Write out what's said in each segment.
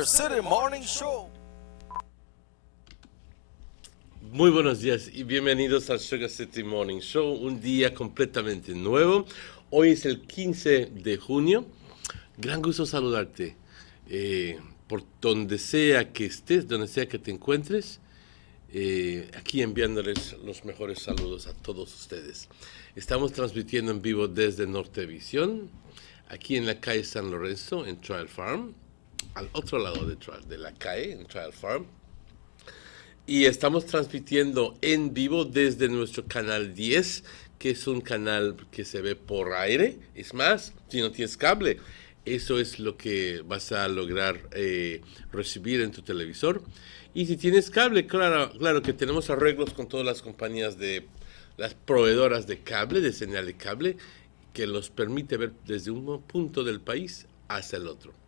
Sugar City Morning Show. Muy buenos días y bienvenidos al Sugar City Morning Show, un día completamente nuevo. Hoy es el 15 de junio. Gran gusto saludarte. Por donde sea que estés, donde sea que te encuentres, aquí enviándoles los mejores saludos a todos ustedes. Estamos transmitiendo en vivo desde Nortevisión, aquí en la calle San Lorenzo, en Trial Farm, al otro lado de la calle, en Trial Farm. Y estamos transmitiendo en vivo desde nuestro canal 10, que es un canal que se ve por aire. Es más, si no tienes cable, eso es lo que vas a lograr recibir en tu televisor. Y si tienes cable, claro que tenemos arreglos con todas las compañías las proveedoras de cable, de señal de cable, que los permite ver desde un punto del país hasta el otro.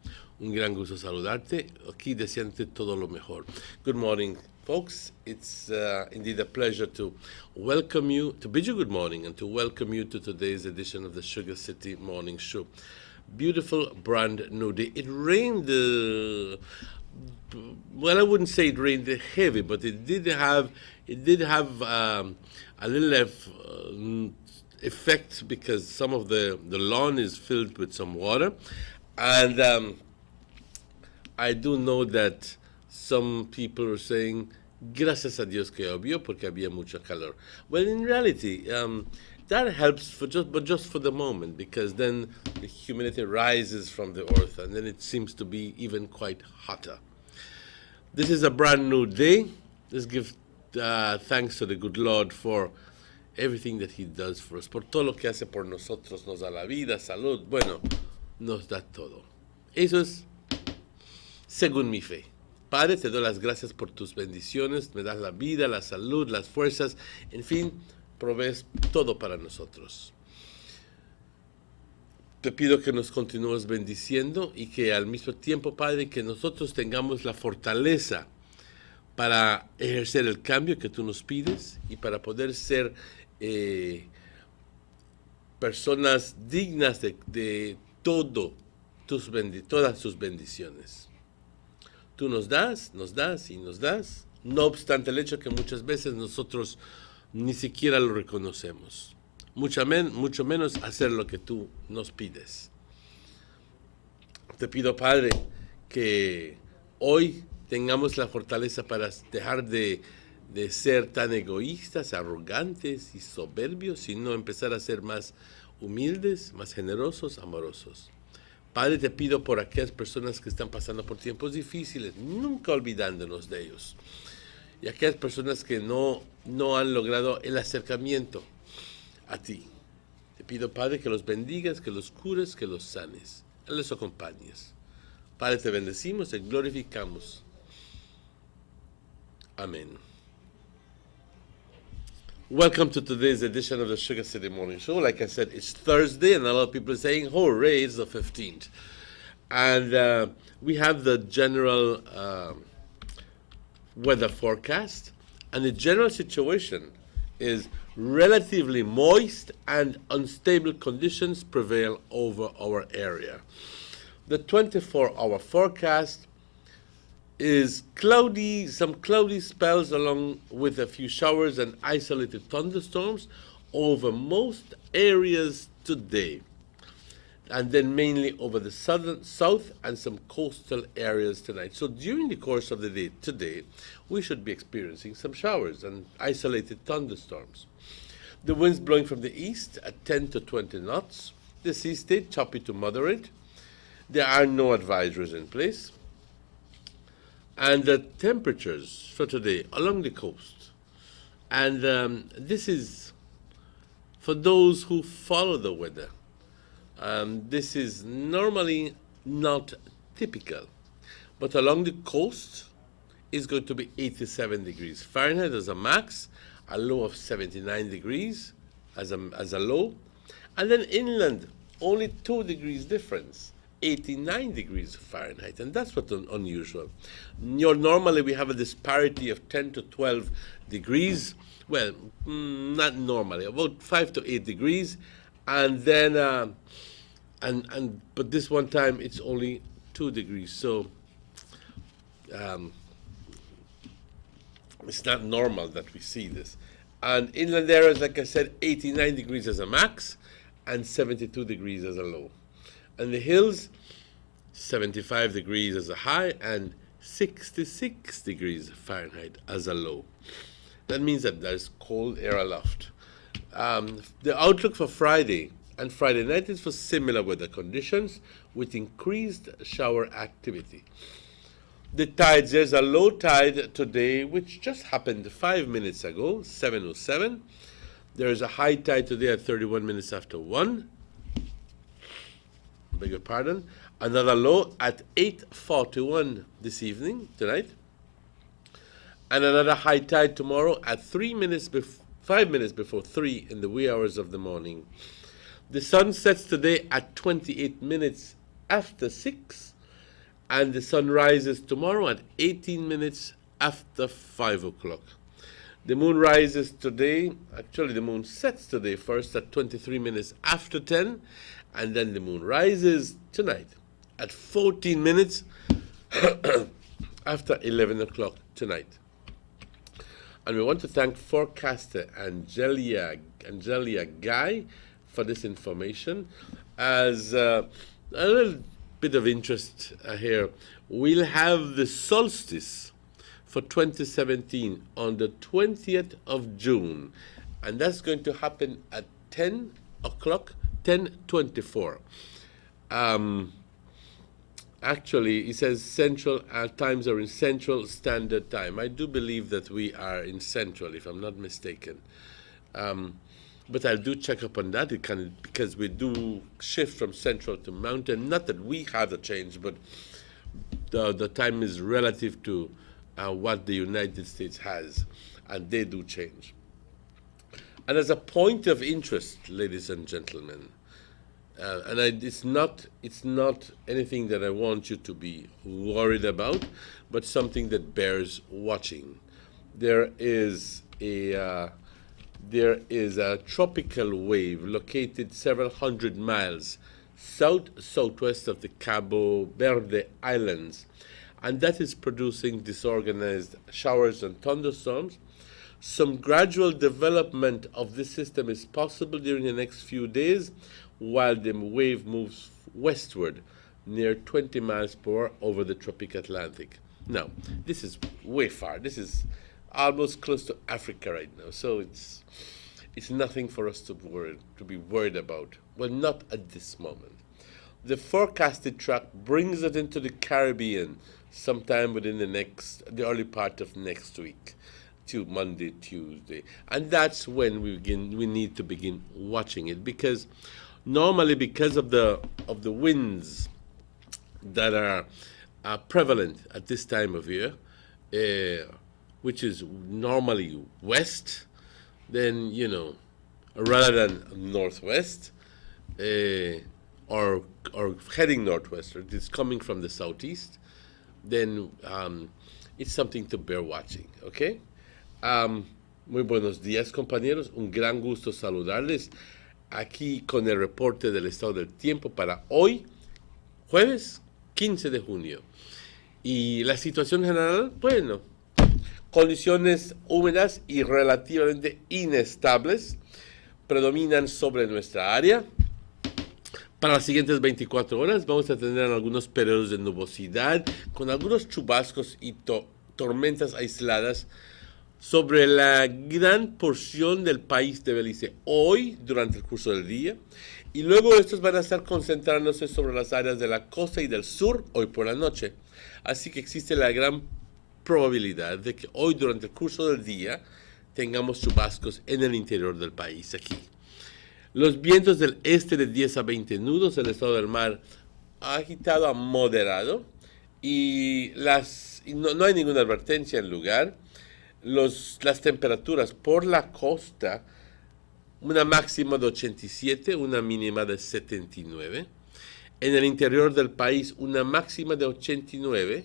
Un gran gusto saludarte, aquí deseándote todo lo mejor. Good morning, folks. It's indeed a pleasure to welcome you, to bid you good morning, and to welcome you to today's edition of the Sugar City Morning Show. Beautiful, brand new day. It rained, well, I wouldn't say it rained heavy, but it did have a little effect because some of the lawn is filled with some water. And I do know that some people are saying, gracias a Dios que llovió porque había mucho calor. Well, in reality, that helps but just for the moment, because then the humidity rises from the earth and then it seems to be even quite hotter. This is a brand new day. Let's give thanks to the good Lord for everything that He does for us, por todo lo que hace por nosotros, nos da la vida, salud, bueno, nos da todo. Eso es según mi fe. Padre, te doy las gracias por tus bendiciones, me das la vida, la salud, las fuerzas, en fin, provees todo para nosotros. Te pido que nos continúes bendiciendo y que al mismo tiempo, Padre, que nosotros tengamos la fortaleza para ejercer el cambio que tú nos pides y para poder ser personas dignas de todas tus bendiciones. Tú nos das y nos das, no obstante el hecho que muchas veces nosotros ni siquiera lo reconocemos, mucho menos hacer lo que tú nos pides. Te pido, Padre, que hoy tengamos la fortaleza para dejar de ser tan egoístas, arrogantes y soberbios, sino empezar a ser más humildes, más generosos, amorosos. Padre, te pido por aquellas personas que están pasando por tiempos difíciles, nunca olvidándonos de ellos. Y aquellas personas que no han logrado el acercamiento a ti. Te pido, Padre, que los bendigas, que los cures, que los sanes, que los acompañes. Padre, te bendecimos, te glorificamos. Amén. Welcome to today's edition of the Sugar City Morning Show. Like I said, it's Thursday, and a lot of people are saying, hooray, it's the 15th. And we have the general weather forecast, and the general situation is relatively moist and unstable conditions prevail over our area. The 24-hour forecast is cloudy, some cloudy spells along with a few showers and isolated thunderstorms over most areas today, and then mainly over the south and some coastal areas tonight. So during the course of the day today, we should be experiencing some showers and isolated thunderstorms. The winds blowing from the east at 10 to 20 knots. The sea state choppy to moderate. There are no advisories in place. And the temperatures for today along the coast. And this is for those who follow the weather. This is normally not typical. But along the coast, it's going to be 87 degrees Fahrenheit as a max, a low of 79 degrees as a low. And then inland, only 2 degrees difference. 89 degrees Fahrenheit, and that's what's unusual. Normally we have a disparity of 10 to 12 degrees. Well, not normally, about 5 to 8 degrees, and then but this one time it's only 2 degrees. So Um, it's not normal that we see this. And inland areas, like I said, 89 degrees as a max and 72 degrees as a low. And the hills, 75 degrees as a high and 66 degrees Fahrenheit as a low. That means that there's cold air aloft. The outlook for Friday and Friday night is for similar weather conditions with increased shower activity. The tides, there's a low tide today, which just happened 5 minutes ago, 7:07. There is a high tide today at 31 minutes after 1. Beg your pardon. Another low at 8:41 this evening, tonight. And another high tide tomorrow at 5 minutes before 3 in the wee hours of the morning. The sun sets today at 28 minutes after 6, and the sun rises tomorrow at 18 minutes after 5 o'clock. The moon rises today, actually the moon sets today first at 23 minutes after 10, and then the moon rises tonight at 14 minutes after 11 o'clock tonight. And we want to thank forecaster Angelia Guy for this information. As a little bit of interest here, we'll have the solstice for 2017 on the 20th of June, and that's going to happen at 10 o'clock, 10:24. Actually, it says Central times are in Central Standard Time. I do believe that we are in Central, if I'm not mistaken. But I'll do check up on that. It can, because we do shift from Central to Mountain. Not that we have a change, but the time is relative to what the United States has, and they do change. And as a point of interest, ladies and gentlemen, it's not anything that I want you to be worried about, but something that bears watching. There is a tropical wave located several hundred miles southwest of the Cabo Verde Islands, and that is producing disorganized showers and thunderstorms. Some gradual development of this system is possible during the next few days, while the wave moves westward near 20 miles per hour over the tropic Atlantic. Now, this is way far. This is almost close to Africa right now, so it's nothing for us to be worried about. Well, not at this moment. The forecasted track brings it into the Caribbean sometime within the early part of next week, to Monday, Tuesday, and that's when we need to begin watching it, because normally, because of the winds that are prevalent at this time of year, which is normally west, then rather than northwest, or heading northwestward, it's coming from the southeast, then it's something to bear watching, okay? Muy buenos días, compañeros. Un gran gusto saludarles aquí con el reporte del estado del tiempo para hoy, jueves 15 de junio. Y la situación general, bueno, condiciones húmedas y relativamente inestables predominan sobre nuestra área. Para las siguientes 24 horas vamos a tener algunos periodos de nubosidad con algunos chubascos y tormentas aisladas sobre la gran porción del país de Belice hoy durante el curso del día, y luego estos van a estar concentrándose sobre las áreas de la costa y del sur hoy por la noche. Así que existe la gran probabilidad de que hoy durante el curso del día tengamos chubascos en el interior del país aquí. Los vientos del este de 10 a 20 nudos, el estado del mar agitado a moderado, y no hay ninguna advertencia en lugar. Las temperaturas por la costa, una máxima de 87, una mínima de 79. En el interior del país, una máxima de 89.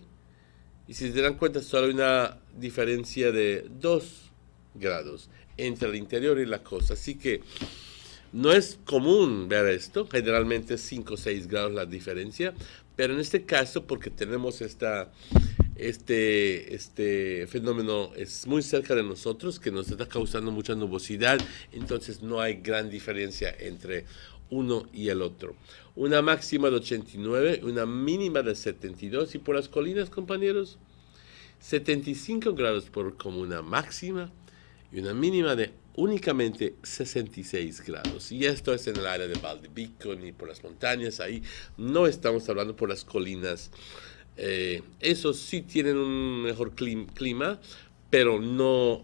Y si se dan cuenta, solo hay una diferencia de 2 grados entre el interior y la costa. Así que no es común ver esto. Generalmente es 5 o 6 grados la diferencia. Pero en este caso, porque tenemos este fenómeno es muy cerca de nosotros, que nos está causando mucha nubosidad, entonces no hay gran diferencia entre uno y el otro. Una máxima de 89, una mínima de 72, y por las colinas, compañeros, 75 grados como una máxima y una mínima de únicamente 66 grados. Y esto es en el área de Valle Beacon y por las montañas, ahí no estamos hablando por las colinas. Esos sí tienen un mejor clima, pero no,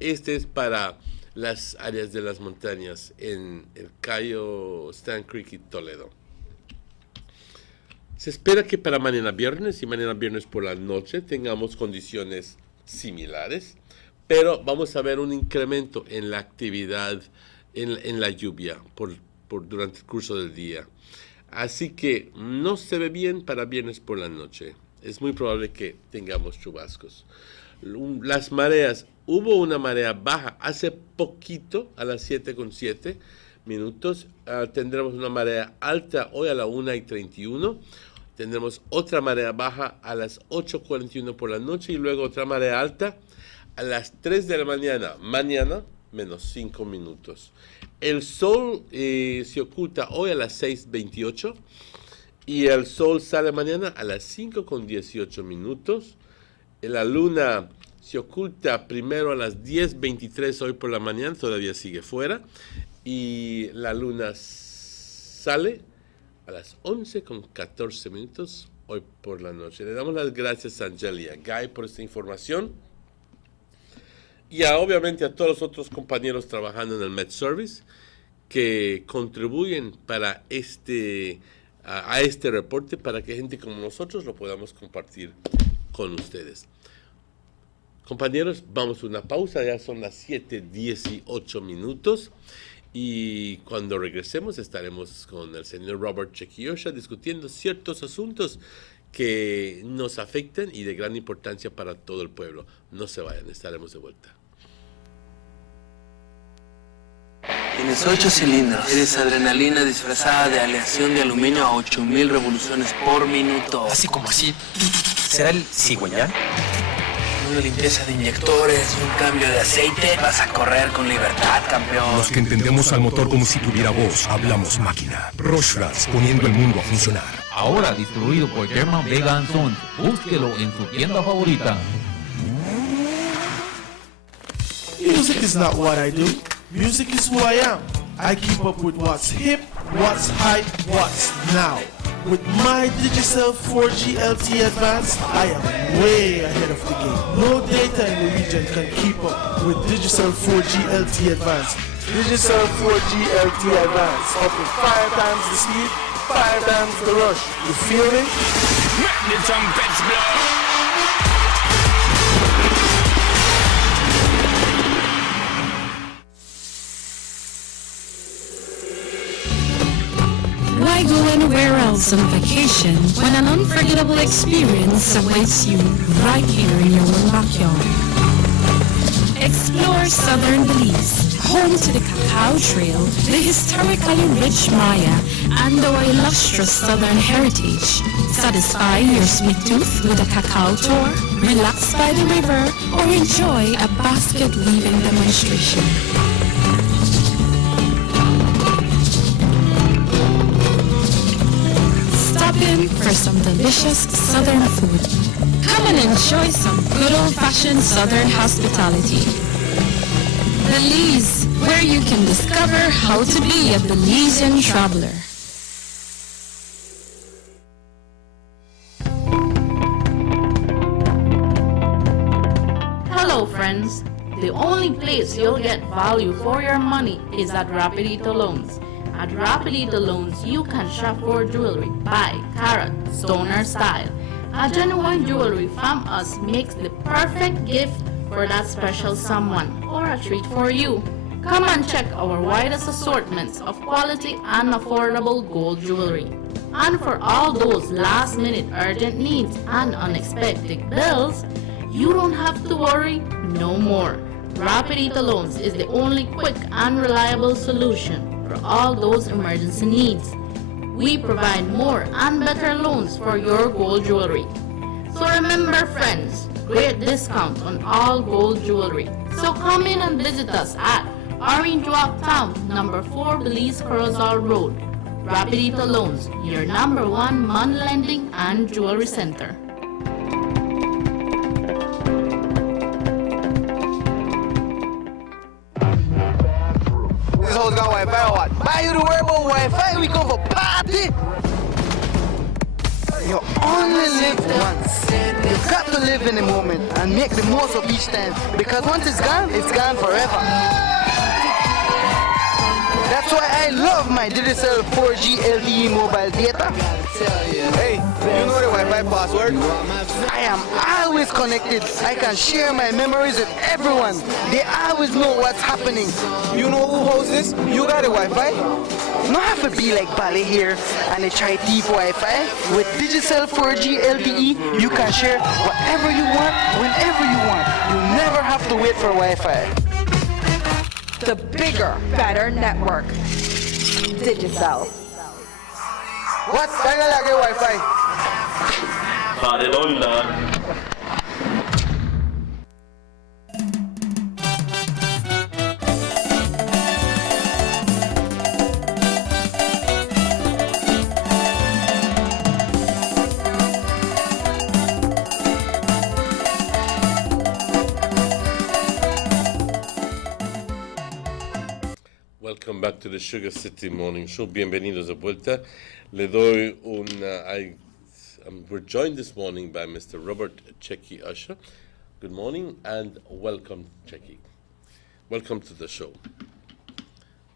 este es para las áreas de las montañas en el Cayo, Stan Creek y Toledo. Se espera que para mañana viernes y mañana viernes por la noche tengamos condiciones similares, pero vamos a ver un incremento en la actividad, en la lluvia durante el curso del día. Así que no se ve bien para viernes por la noche. Es muy probable que tengamos chubascos. Las mareas, hubo una marea baja hace poquito, a las 7:07 minutos. Tendremos una marea alta hoy a la 1:31. Tendremos otra marea baja a las 8:41 por la noche y luego otra marea alta a las 3 de la mañana, menos 5 minutos. El sol se oculta hoy a las 6:28 y el sol sale mañana a las 5:18 minutos. La luna se oculta primero a las 10:23 hoy por la mañana, todavía sigue fuera, y la luna sale a las 11:14 minutos hoy por la noche. Le damos las gracias a Angelia Guy por esta información y obviamente a todos los otros compañeros trabajando en el Met Service que contribuyen para a este reporte para que gente como nosotros lo podamos compartir con ustedes. Compañeros, vamos a una pausa, ya son las 7:18 minutos y cuando regresemos estaremos con el señor Robert Chequiosha discutiendo ciertos asuntos que nos afectan y de gran importancia para todo el pueblo. No se vayan, estaremos de vuelta. Tienes 8 cilindros. Eres adrenalina disfrazada de aleación de aluminio a 8000 revoluciones por minuto. Así como así. ¿Será el cigüeñal? Una limpieza de inyectores y un cambio de aceite. Vas a correr con libertad, campeón. Los que entendemos al motor como si tuviera voz, hablamos máquina. Rochefort, poniendo el mundo a funcionar. Ahora distribuido por German Vega & Sons. Búsquelo en su tienda favorita. Music is not what I do. Music is who I am. I keep up with what's hip, what's hype, what's now. With my Digicel 4G LTE Advanced, I am way ahead of the game. No data in the region can keep up with Digicel 4G LTE Advanced. Digicel 4G LTE Advanced, up to 5 times the speed, 5 times the rush. You feel me? The trumpets blow. Why go anywhere else on vacation when an unforgettable experience awaits you right here in your own backyard? Explore southern Belize, home to the Cacao Trail, the historically rich Maya, and our illustrious southern heritage. Satisfy your sweet tooth with a cacao tour, relax by the river, or enjoy a basket weaving demonstration. In for some delicious southern food. Come and enjoy some good old-fashioned southern hospitality. Belize, where you can discover how to be a Belizean traveler. Hello friends, the only place you'll get value for your money is at Rapidito Loans. At Rapidito Loans, you can shop for jewelry, buy, carat, stoner style. A genuine jewelry from us makes the perfect gift for that special someone or a treat for you. Come and check our widest assortments of quality and affordable gold jewelry. And for all those last-minute urgent needs and unexpected bills, you don't have to worry no more. Rapidito Loans is the only quick and reliable solution for all those emergency needs. We provide more and better loans for your gold jewelry. So remember, friends, great discount on all gold jewelry. So come in and visit us at Orange Walk Town, number 4 Belize Corozal Road. Rapidito Loans, your number 1 money lending and jewelry center. This hoes got Wi-Fi or what? Why you to worry about Wi-Fi? We go for party. You only live once. You got to live in the moment and make the most of each time, because once it's gone forever. That's why I love my Digicel 4G LTE mobile data. Hey, you know the Wi-Fi password? I am always connected. I can share my memories with everyone. They always know what's happening. You know who hosts this? You got a Wi-Fi? Not have to be like Bali here and they try thief Wi-Fi. With Digicel 4G LTE, you can share whatever you want, whenever you want. You never have to wait for Wi-Fi. The bigger, better network. Digicel. What? Kaya lagi Wi-Fi. Welcome back to the Sugar City Morning Show. Bienvenidos de vuelta. Le doy we're joined this morning by Mr. Robert Checky Usher. Good morning and welcome, Checky. Welcome to the show.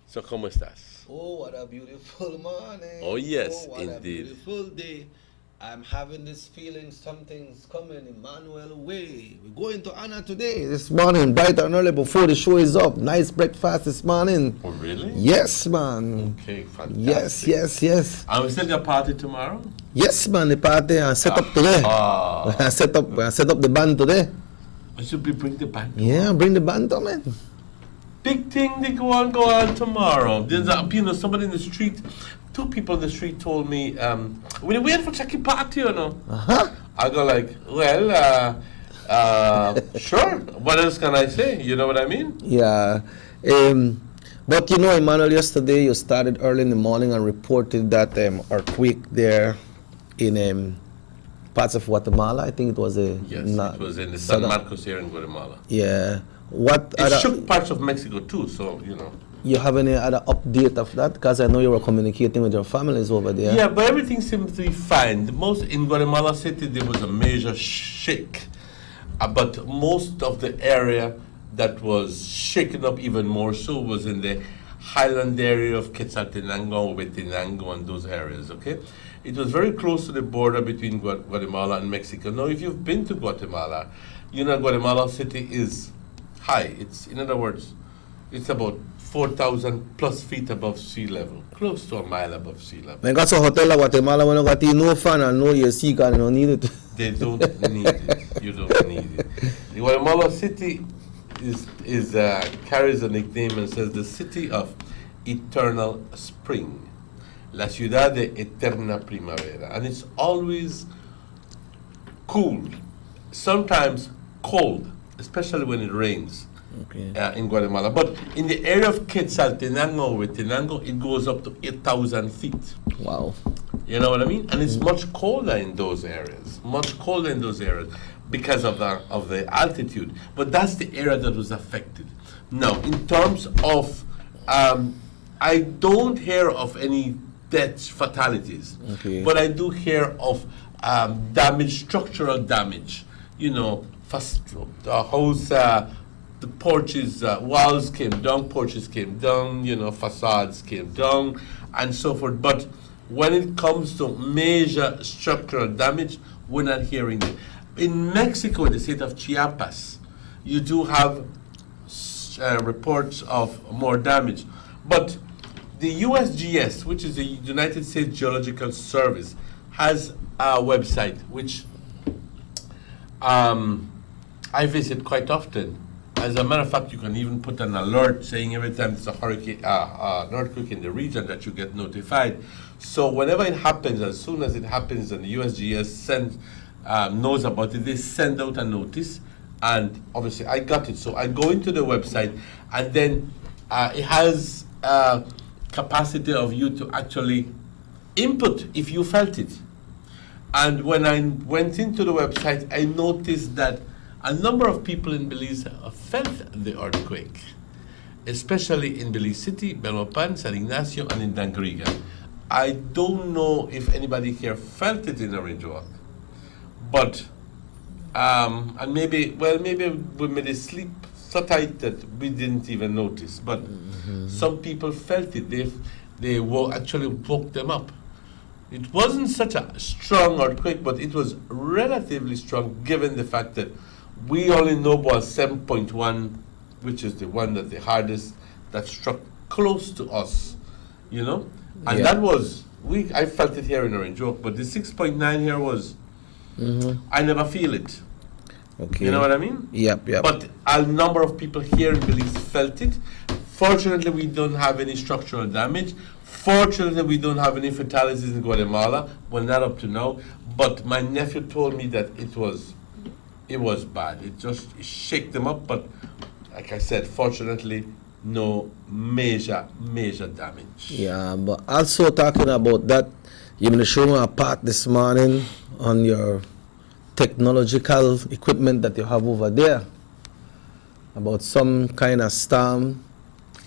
So, ¿cómo estás? Oh, what a beautiful morning. Oh, yes, what indeed. A beautiful day. I'm having this feeling something's coming Emmanuel way. We're going to Anna today. This morning, bright and early before the show is up. Nice breakfast this morning. Oh, really? Yes, man. Okay, fantastic. Yes. And we still got party tomorrow? Yes, man. The party I set up today. I set up the band today. I should bring the band. Yeah, bring the band on, man. Big thing they go on tomorrow. There's somebody in the street. 2 people in the street told me, we're waiting for Checky party, you know. I go like, well, sure. What else can I say? You know what I mean? Yeah. But you know, Emmanuel, yesterday you started early in the morning and reported that earthquake there in parts of Guatemala. I think it was Yes, it was in the San Marcos here in Guatemala. Yeah. It shook parts of Mexico too, so, you know. You have any other update of that? Because I know you were communicating with your families over there. Yeah, but everything seems to be fine. In Guatemala City, there was a major shake. But most of the area that was shaken up even more so was in the highland area of Quetzaltenango, Huehuetenango, and those areas, okay? It was very close to the border between Guatemala and Mexico. Now, if you've been to Guatemala, you know Guatemala City is high. In other words, it's about 4,000 plus feet above sea level, close to a mile above sea level. I got a hotel in Guatemala when I got no fan and no AC because they don't need it. They don't need it. You don't need it. The Guatemala City carries a nickname and says the city of eternal spring, la ciudad de eterna primavera, and it's always cool, sometimes cold, especially when it rains. Okay. In Guatemala. But in the area of Quetzaltenango, Huehuetenango, it goes up to 8,000 feet. Wow. You know what I mean? And it's much colder in those areas. Because of the altitude. But that's the area that was affected. Now, in terms of, I don't hear of any deaths, fatalities. Okay. But I do hear of structural damage. You know, the house, the porches, walls came down, porches came down, you know, facades came down, and so forth. But when it comes to major structural damage, we're not hearing it. In Mexico, in the state of Chiapas, you do have reports of more damage. But the USGS, which is the United States Geological Service, has a website which I visit quite often. As a matter of fact, you can even put an alert saying every time there's a hurricane, an earthquake in the region that you get notified. So whenever it happens, as soon as it happens, and the USGS sends knows about it, they send out a notice, and obviously I got it. So I go into the website, and then it has capacity of you to actually input if you felt it. And when I went into the website, I noticed that a number of people in Belize felt the earthquake, especially in Belize City, Belmopan, San Ignacio, and in Dangriga. I don't know if anybody here felt it in Orange Walk, but and maybe we made it sleep so tight that we didn't even notice. But some people felt it. They actually woke them up. It wasn't such a strong earthquake, but it was relatively strong given the fact that we only know about 7.1, which is the one that the hardest that struck close to us, you know? And that was, I felt it here in Orange Walk, but the 6.9 here was, I never feel it. Okay. You know what I mean? Yep. But a number of people here in Belize felt it. Fortunately, we don't have any structural damage. Fortunately, we don't have any fatalities in Guatemala. Well, not up to now. But my nephew told me that it was bad. It just shook them up. But like I said, fortunately, no major damage. Yeah, but also talking about that, you're going to show me a part this morning on your technological equipment that you have over there about some kind of storm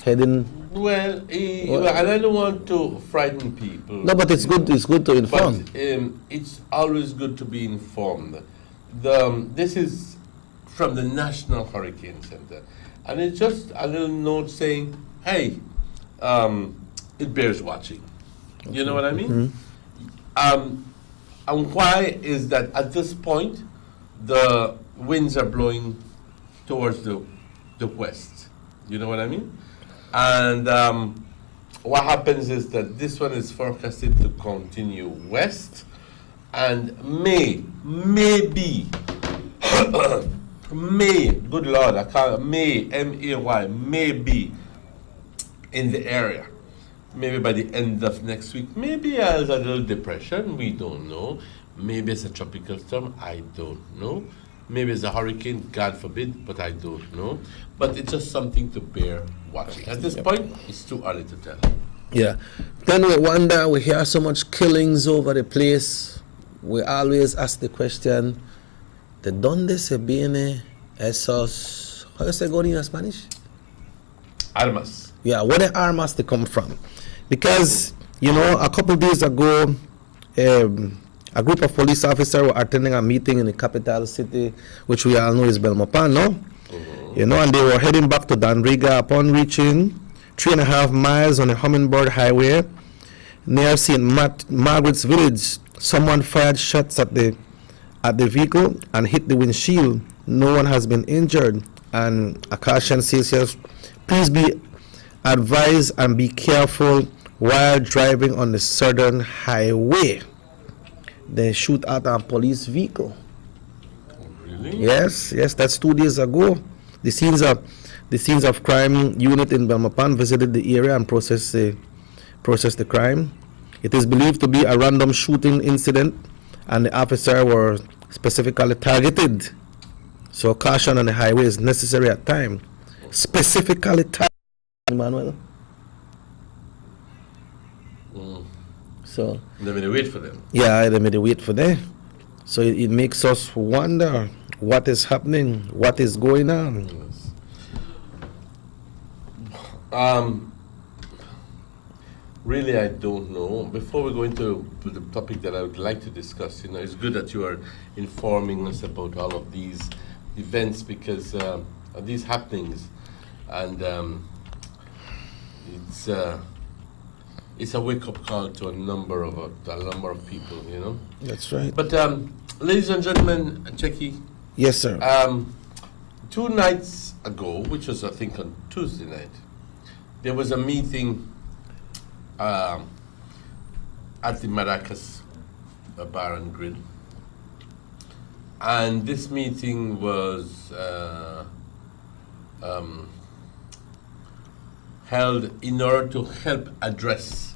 heading. Well, and I don't want to frighten people. No, but it's good. It's good to inform. But it's always good to be informed. This is from the National Hurricane Center, and it's just a little note saying, "Hey, it bears watching." Okay. You know what I mean? And why is that? At this point, the winds are blowing towards the west. You know what I mean? And what happens is that this one is forecasted to continue west, and maybe, good Lord, I can't, M-A-Y, maybe in the area. Maybe by the end of next week, maybe as a little depression, we don't know. Maybe it's a tropical storm, I don't know. Maybe it's a hurricane, God forbid, but I don't know. But it's just something to bear watching. At this point, it's too early to tell. Yeah. Then we wonder, we hear so much killings over the place. We always ask the question, ¿de dónde se viene esos, how do you say go in Spanish? Armas. Yeah, where the armas they come from. Because, you know, a couple of days ago, a group of police officers were attending a meeting in the capital city, which we all know is Belmopan, no? You know, and they were heading back to Danriga. Upon reaching 3.5 miles on the Hummingbird Highway near St. Margaret's Village, someone fired shots at the vehicle and hit the windshield. No one has been injured, and a caution says here, please be advised and be careful while driving on the Southern Highway. They shoot at a police vehicle. Really? Yes, that's 2 days ago. The scenes of crime unit in Belmopan visited the area and processed the crime. It is believed to be a random shooting incident, and the officer were specifically targeted. So caution on the highway is necessary at time. Specifically targeted, Emmanuel. So they made a wait for them. Yeah, they made a wait for them. So it makes us wonder what is happening, what is going on. Yes. Really, I don't know. Before we go into the topic that I would like to discuss, you know, it's good that you are informing us about all of these events because of these happenings, and it's a wake-up call to a number of people, you know. That's right. But ladies and gentlemen, Checky. Yes, sir. 2 nights ago, which was I think on Tuesday night, there was a meeting at the Maracas Bar and Grill, and this meeting was held in order to help address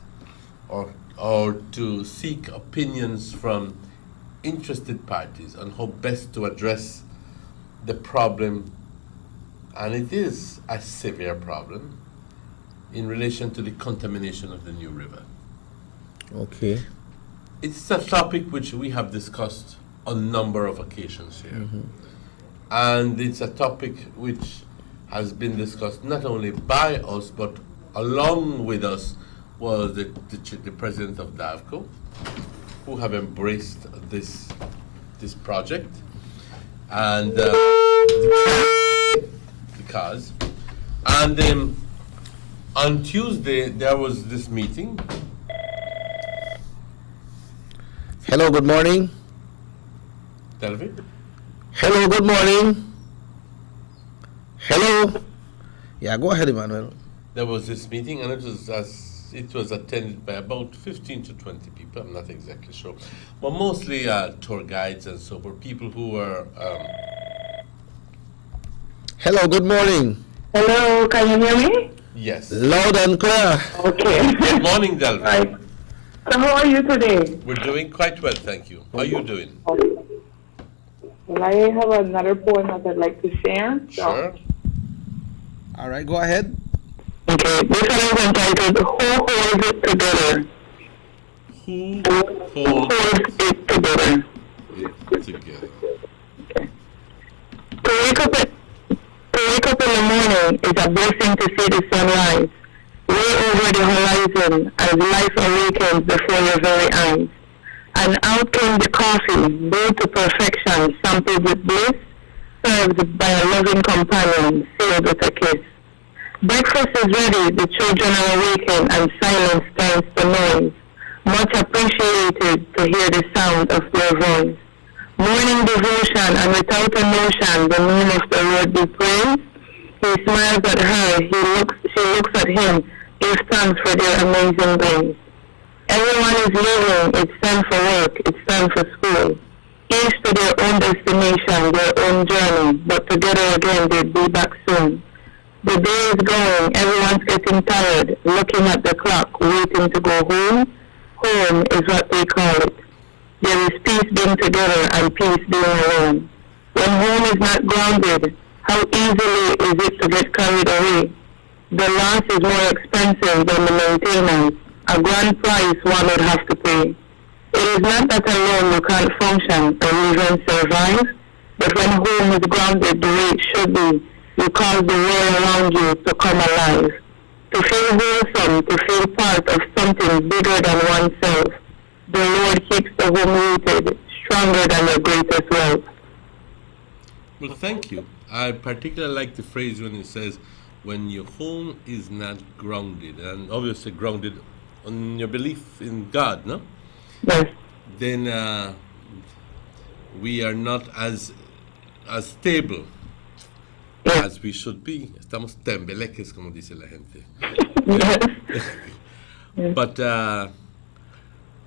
or to seek opinions from interested parties on how best to address the problem, and it is a severe problem, in relation to the contamination of the New River. Okay. It's a topic which we have discussed on a number of occasions here. And it's a topic which has been discussed not only by us, but along with us was the president of DAVCO, who have embraced this project. And the cause. And on Tuesday, there was this meeting. Hello, good morning. Delvin? Hello, good morning. Hello. Yeah, go ahead, Emmanuel. There was this meeting, and it was attended by about 15 to 20 people. I'm not exactly sure, but mostly tour guides and so forth. People who were. Hello, good morning. Hello, can you hear me? Yes. Loud and clear. Okay. Good morning, Delvin. Right. So how are you today? We're doing quite well, thank you. How are you doing? Okay. Well, I have another poem that I'd like to share. Sure. All right, go ahead. Okay, this one is entitled Who Holds It Together? Who holds it together? Together. Okay. To wake up in the morning is a blessing to see the sunrise, way over the horizon as life awakens before your very eyes. And out came the coffee, brewed to perfection, sampled with bliss, served by a loving companion, sealed with a kiss. Breakfast is ready, the children are awakened, and silence turns to noise. Much appreciated to hear the sound of their voice. Morning devotion, and without emotion, the name of the Lord be praised. He smiles at her, she looks at him, gives thanks for their amazing grace. Everyone is leaving, it's time for work, it's time for school. Each to their own destination, their own journey, but together again they'll be back soon. The day is going, everyone's getting tired, looking at the clock, waiting to go home. Home is what they call it. There is peace being together and peace being alone. When home is not grounded, how easily is it to get carried away? The loss is more expensive than the maintenance, a grand price one would have to pay. It is not that alone you can't function or even survive, but when home is grounded the way it should be, you cause the world around you to come alive. To feel wholesome, to feel part of something bigger than oneself. The Lord keeps the home rooted, stronger than your greatest wealth. Well, thank you. I particularly like the phrase when it says, when your home is not grounded, and obviously grounded on your belief in God, no? Yes. Then we are not as stable as we should be. Estamos tembeleques, como dice la gente. But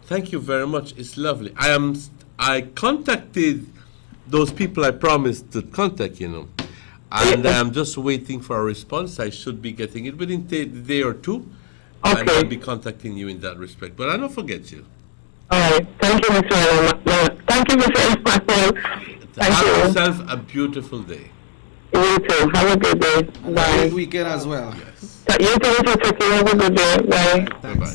thank you very much. It's lovely. I contacted those people I promised to contact, and I'm just waiting for a response. I should be getting it within a day or two, and I'll be contacting you in that respect. But I don't forget you. All right. Thank you, Mr. Thank you, Mr. Ismail. Have yourself a beautiful day. You too. Have a good day. Bye. Good weekend as well. Yes. You too, Mr. Turkey. Have a good day. Bye. Bye-bye.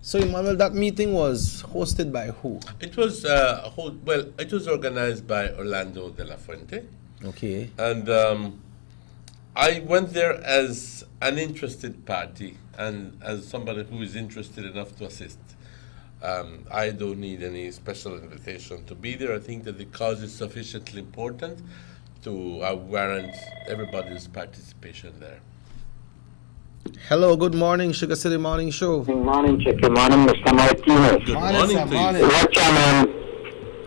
So, Emmanuel, that meeting was hosted by who? It was it was organized by Orlando de la Fuente. Okay. And I went there as an interested party and as somebody who is interested enough to assist. I don't need any special invitation to be there. I think that the cause is sufficiently important to warrant everybody's participation there. Hello, good morning, Sugar City Morning Show. Good morning, Chick. Good morning, Mr. Martinez. Good morning to you. Watch out,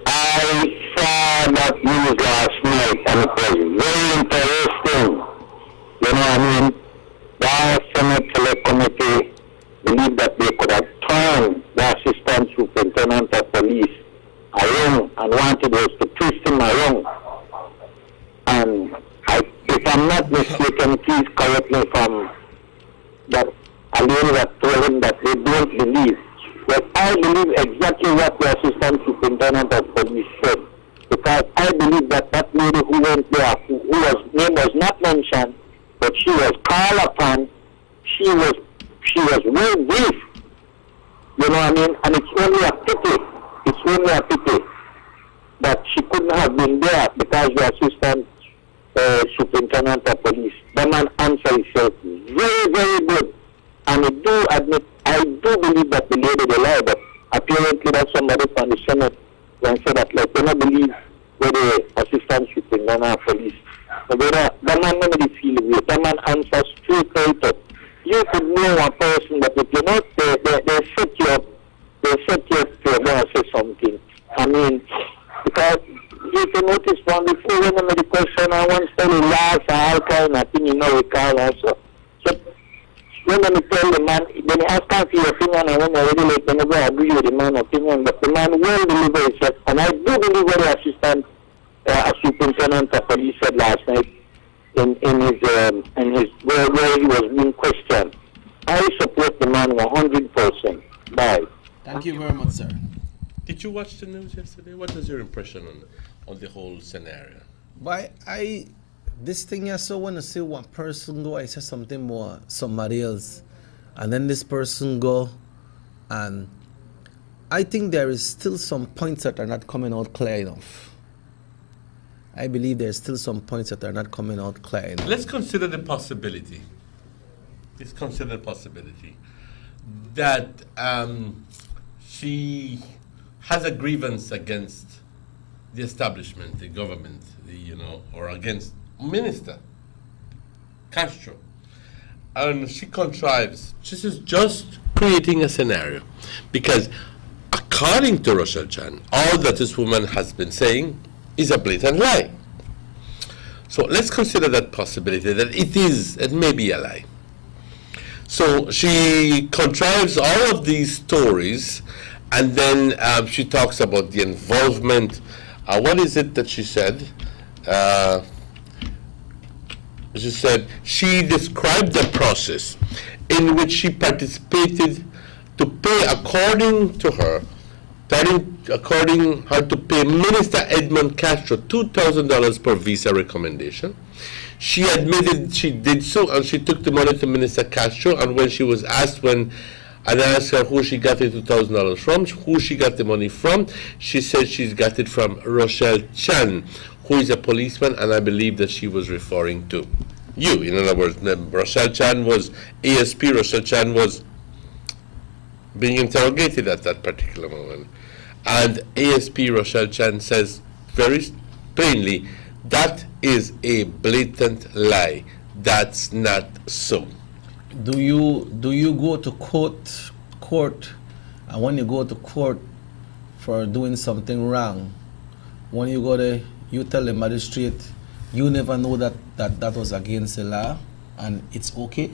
I saw that news last night and it was very interesting. You know what I mean? The Senate Select Committee believed that they could have turned the Assistant Superintendent of Police around and wanted us to twist him around. And if I'm not mistaken, please correct me from that. A lady that told him that they don't believe But I believe exactly what the Assistant Superintendent of Police said, because I believe that that lady who went there, whose name was not mentioned, but she was called upon, she was well briefed. You know what I mean? And it's only a pity that she couldn't have been there because the Assistant Superintendent of Police, the man answered himself very, very good. And I do admit, I do believe that the lady will lie, but apparently that somebody from the Senate and said that, like, they don't believe where the Assistant Superintendent of Police. So the man never feel it. The man answers straight up. You could know a person, but if you're not, they set you up to go and say something. I mean, because if you notice from before when I made the question, I once tell you last and all kind of thing, you know, we call also. So when I tell the man, then he ask for your opinion, and when I really like, I never agree with the man's opinion, but the man will deliver himself. And I do believe what the Assistant Superintendent of Police said last night in his where he was being questioned. I support the man 100%. Bye. Thank you very much, sir. Did you watch the news yesterday? What was your impression on the whole scenario? Why this thing I saw when I see one person go, I say something more somebody else, and then this person go, and I think there is still some points that are not coming out clear enough. I believe there's still some points that are not coming out clear enough. Let's consider the possibility. That she has a grievance against the establishment, the government, or against Minister Castro. And she contrives, this is just creating a scenario. Because according to Rochelle Chan, all that this woman has been saying is a blatant lie. So let's consider that possibility, that it may be a lie. So she contrives all of these stories, and then she talks about the involvement. What is it that she said? She said she described the process in which she participated to pay, according to her, to pay Minister Edmund Castro $2,000 per visa recommendation. She admitted she did so, and she took the money to Minister Castro, and when she was asked and asked her who she got the $2,000 from, who she got the money from, she said she's got it from Rochelle Chan, who is a policeman, and I believe that she was referring to you. In other words, Rochelle Chan was ASP, Rochelle Chan was being interrogated at that particular moment. And ASP Rochelle Chan says very plainly, that is a blatant lie. That's not so. Do you go to court, and when you go to court for doing something wrong, when you go there, you tell the magistrate you never know that was against the law and it's okay?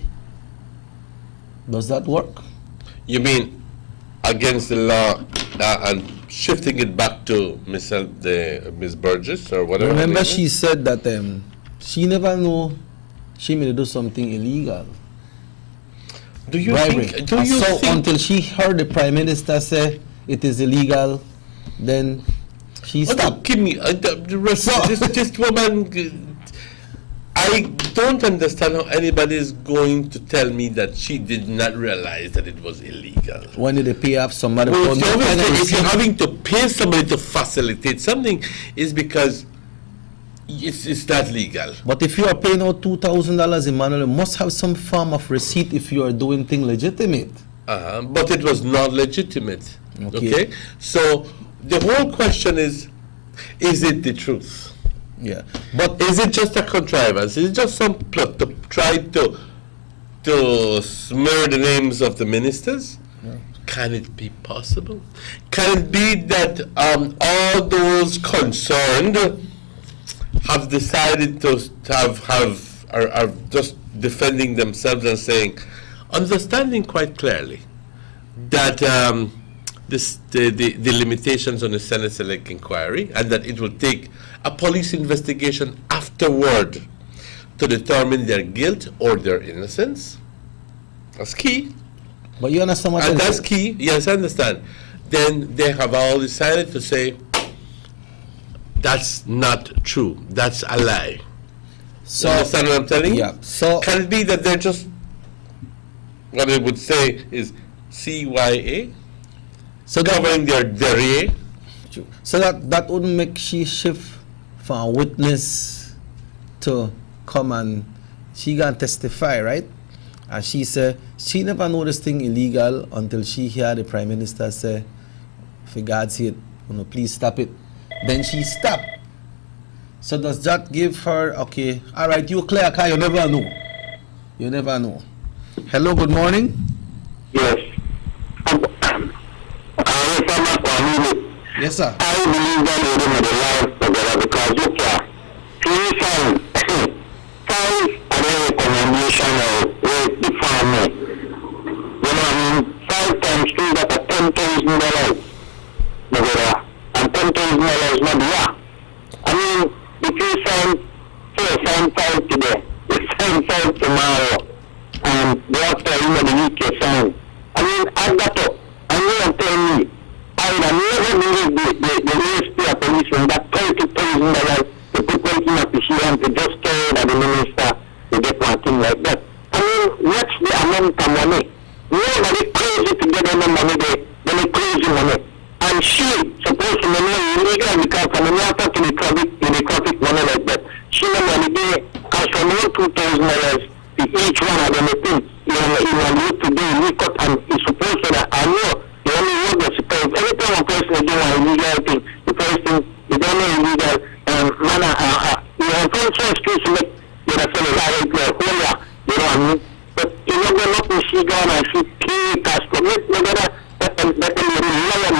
Does that work? You mean against the law and shifting it back to Miss Burgess or whatever? Remember, she said that she never knew she may do something illegal. Do you think? Until she heard the Prime Minister say it is illegal, then she stopped. Give me this woman. I don't understand how anybody is going to tell me that she did not realize that it was illegal. When did they pay off somebody? Well, if you're having to pay somebody to facilitate something, it's because it's not legal. But if you are paying out $2,000, Emmanuel, you must have some form of receipt if you are doing things legitimate. But it was not legitimate. Okay? So the whole question is it the truth? Yeah. But is it just a contrivance? Is it just some plot to try to smear the names of the ministers? Yeah. Can it be possible? Can it be that all those concerned have decided to are just defending themselves and saying, understanding quite clearly that the limitations on the Senate Select Inquiry, and that it will take a police investigation afterward to determine their guilt or their innocence. That's key. But you understand what and I'm that's saying? key. Yes, I understand. Then they have all decided to say that's not true. That's a lie. So, you understand what I'm telling you? Yeah. So can it be that they're just what they would say is CYA? So covering their A? So that wouldn't make she shift from a witness to come and she can testify, right? And she said she never know this thing illegal until she hear the Prime Minister say, for God's sake, please stop it. Then she stopped. So does that give her, okay, all right, you clear, car, you never know. You never know. Hello, good morning. Yes. Yes, sir. I believe that we don't have the life together because look here, five other recommendation of rape the family. You know what I mean? 5 times 2 that's $10,000. Together. And $10,000 not yeah. I mean, if you sign 5 today, you sign 5 tomorrow, and the after the week you sign. I mean, I got up. And you are telling me, I would have never believed the ASP or policeman that $30,000 to put one in a position to just carry that the minister to get one thing like that. I mean, what's the amount of money? Nobody crazy to get any money there, any crazy money. And she supposed to know illegal because from the matter to the traffic money like that. She normally get cost from $2,000 to each one of them. In a week today, we cut and it's supposed to that I know the only word that's supposed every time a person is doing an illegal thing, the first thing you don't know illegal you have so excuse to make you know say like you know what I mean? But you know they're not in she gone and she pay cash for it, no matter that you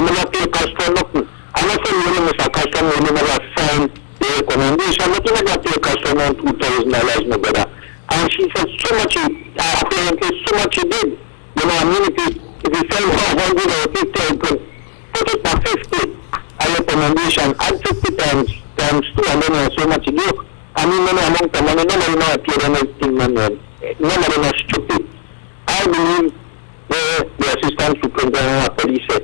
never pay cash for nothing. I'm not saying you never cash for you never sign the recommendation, I'm not gonna pay cash for $2,000 no better. And she said so much apparently so much he did. You know, I mean, if you sell 100 or 50, you could put it at 50. A recommendation, add 50 times 2, and then so much you do. I mean, many amount of money, nobody knows appear anything, nobody knows stupid. I believe the assistant superintendent of police said,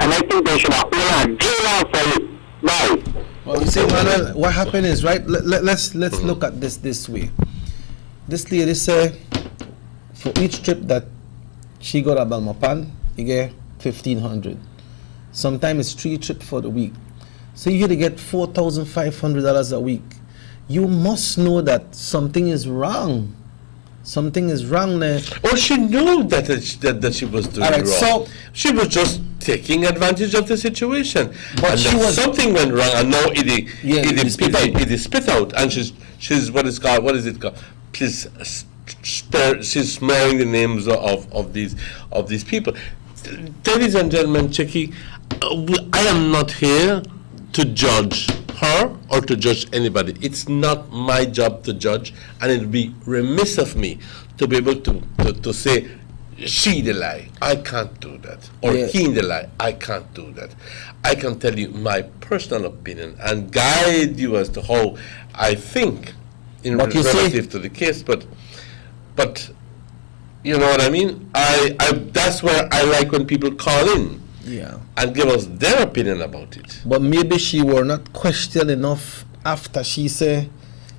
and I think they should have hold a jail for it. Bye. Well, you see, Manuel, what happened is, right, let's look at this way. This lady said, for each trip that she got to Belmopan, you get $1,500. Sometimes it's 3 trips for the week. So you get $4,500 a week. You must know that something is wrong. Something is wrong there. Or she knew that she was doing wrong. So she was just taking advantage of the situation. But and she was something went wrong, and now it is spit out, and she's what is it called? Please. She's smearing the names of these people. Ladies and gentlemen, Chicky, I am not here to judge her or to judge anybody. It's not my job to judge, and it would be remiss of me to be able to say she the lie. I can't do that. Or he the lie. I can't do that. I can tell you my personal opinion and guide you as to how I think in relative to the case, but you know what I mean? I that's where I like when people call in and give us their opinion about it. But maybe she were not questioned enough after she said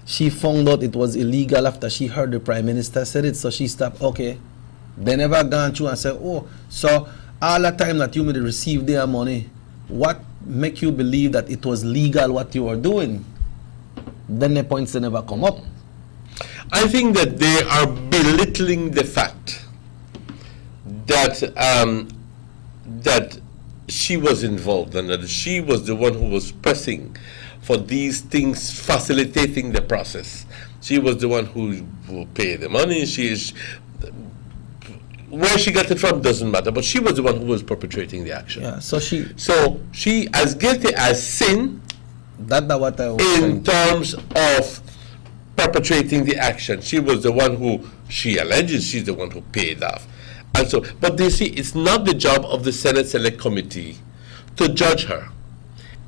she found out it was illegal after she heard the Prime Minister said it, so she stopped. Okay. They never gone through and said, oh, so all the time that you may receive their money, what make you believe that it was legal what you were doing? Then the points they never come up. I think that they are belittling the fact that that she was involved and that she was the one who was pressing for these things, facilitating the process. She was the one who paid the money. Where she got it from doesn't matter, but she was the one who was perpetrating the action. Yeah, so she as guilty as sin. That's what I was in saying. Terms of perpetrating the action. She was the one who, she alleges she's the one who paid off. And so, but they see, it's not the job of the Senate Select Committee to judge her.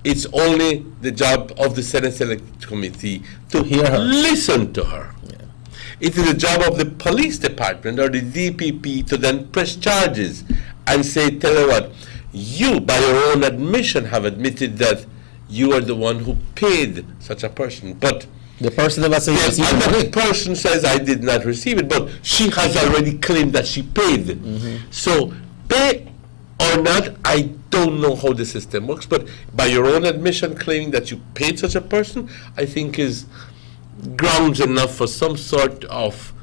It's only the job of the Senate Select Committee to hear her. Listen to her. Yeah. It is the job of the police department or the DPP to then press charges and say, tell you what, you, by your own admission, have admitted that you are the one who paid such a person. But the person never said the other person says, I did not receive it, but she has already claimed that she paid. So, pay or not, I don't know how the system works, but by your own admission claiming that you paid such a person, I think is grounds enough for some sort of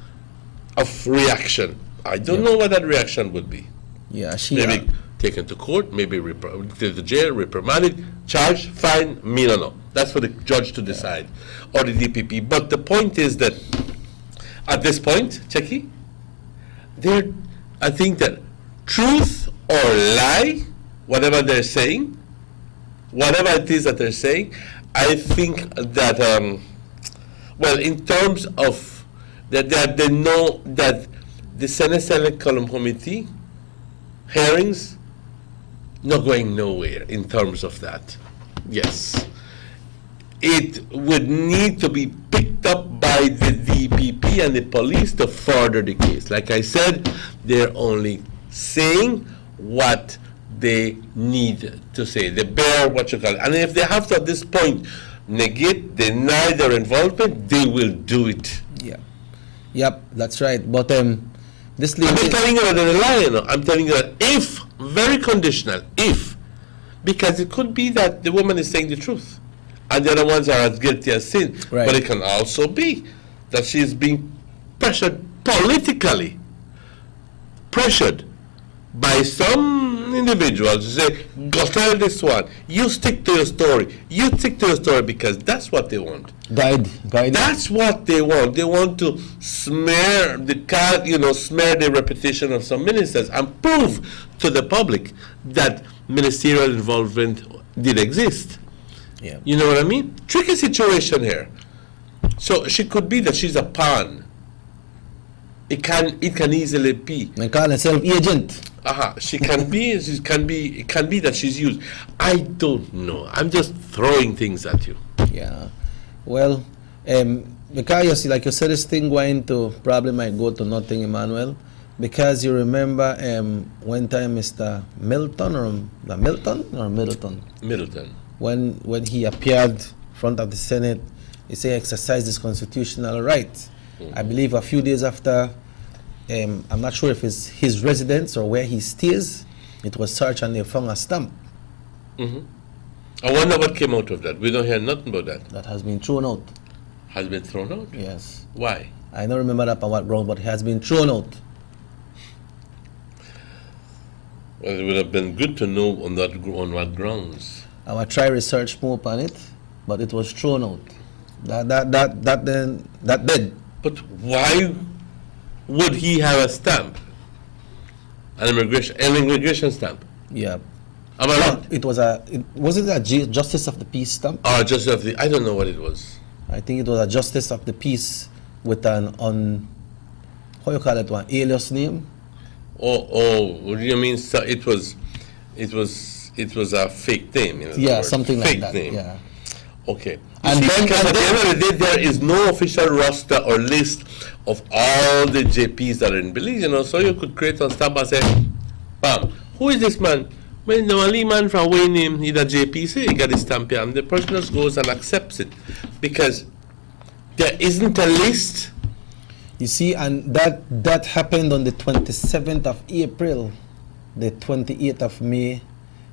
reaction. I don't know what that reaction would be. Yeah, maybe taken to court, maybe to the jail, reprimanded, charged, fined, me no. That's for the judge to decide, or the DPP. But the point is that at this point, Checky, I think that truth or lie, whatever they're saying, whatever it is that they're saying, I think that, well, in terms of that they know that the Senate Select Column Committee hearings not going nowhere in terms of that. Yes. It would need to be picked up by the DPP and the police to further the case. Like I said, they're only saying what they need to say. They bear what you call it. And if they have to, at this point, negate, deny their involvement, they will do it. Yeah. Yep, that's right. But this I'm not telling you that they're lying. I'm telling you that if, very conditional, if, because it could be that the woman is saying the truth and the other ones are as guilty as sin. Right. But it can also be that she is being pressured politically, pressured by some individuals to say, go tell this one, you stick to your story, because that's what they want. Guide. That's what they want. They want to smear smear the reputation of some ministers and prove to the public that ministerial involvement did exist. Yeah. You know what I mean? Tricky situation here. So she could be that she's a pawn. It can easily be. And call herself agent. She can be. It can be that she's used. I don't know. I'm just throwing things at you. Yeah. Well, because you see, like you said, this thing going to probably might go to nothing, Emmanuel, because you remember one time Mr. Middleton, when he appeared in front of the Senate, he said exercise his constitutional right. I believe a few days after, I'm not sure if it's his residence or where he stays, it was searched and they found a stamp. I wonder what came out of that. We don't hear nothing about that. That has been thrown out. Has been thrown out? Yes. Why? I don't remember that on what ground, but it has been thrown out. Well, it would have been good to know on what grounds. I will try research more upon it, but it was thrown out. That did. But why would he have a stamp? An immigration stamp? Yeah. Am I right? It was wasn't it a Justice of the Peace stamp? Justice of the, I don't know what it was. I think it was a Justice of the Peace with an how you call it, one alias name? What do you mean? So it was a fake name. Yeah, something like that. Name. Yeah. Okay. And then at the end of the day, there is no official roster or list of all the JPs that are in Belize, so you could create a stamp and say, bam, who is this man? Well, the only man from Wayne name, he's a JP, so he got his stamp here, and the person just goes and accepts it, because there isn't a list. You see, and that happened on the 27th of April. The 28th of May,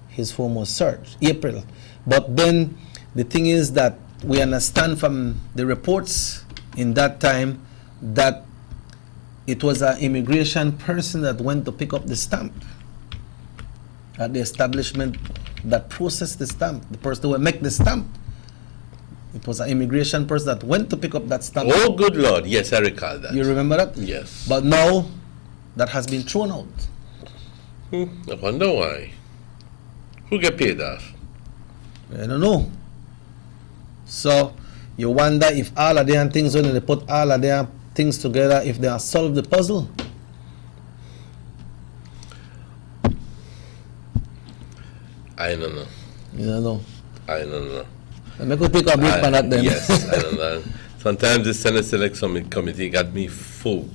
his home was searched. April. But then the thing is that we understand from the reports in that time that it was an immigration person that went to pick up the stamp at the establishment that processed the stamp. The person who would make the stamp. It was an immigration person that went to pick up that stamp. Oh, good Lord. Yes, I recall that. You remember that? Yes. But now, that has been thrown out. I wonder why. Who get paid off? I don't know. So, you wonder if all of them things, when they put all of them things together, if they have solved the puzzle. I don't know. You don't know. I don't know. Let me go take a break on that then. Yes, I don't know. Sometimes the Senate Select Committee got me fooled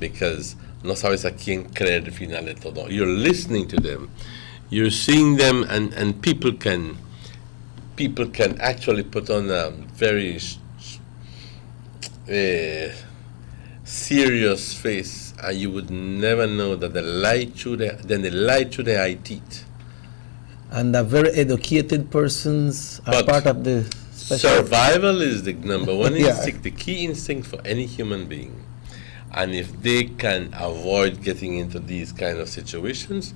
because no sabes a quién creer al final de todo. You're listening to them, you're seeing them, and people can actually put on a very serious face, and you would never know that they lie through the eye teeth. And the very educated persons are part of the special. Survival is the number one Yeah. instinct, the key instinct for any human being. And if they can avoid getting into these kind of situations,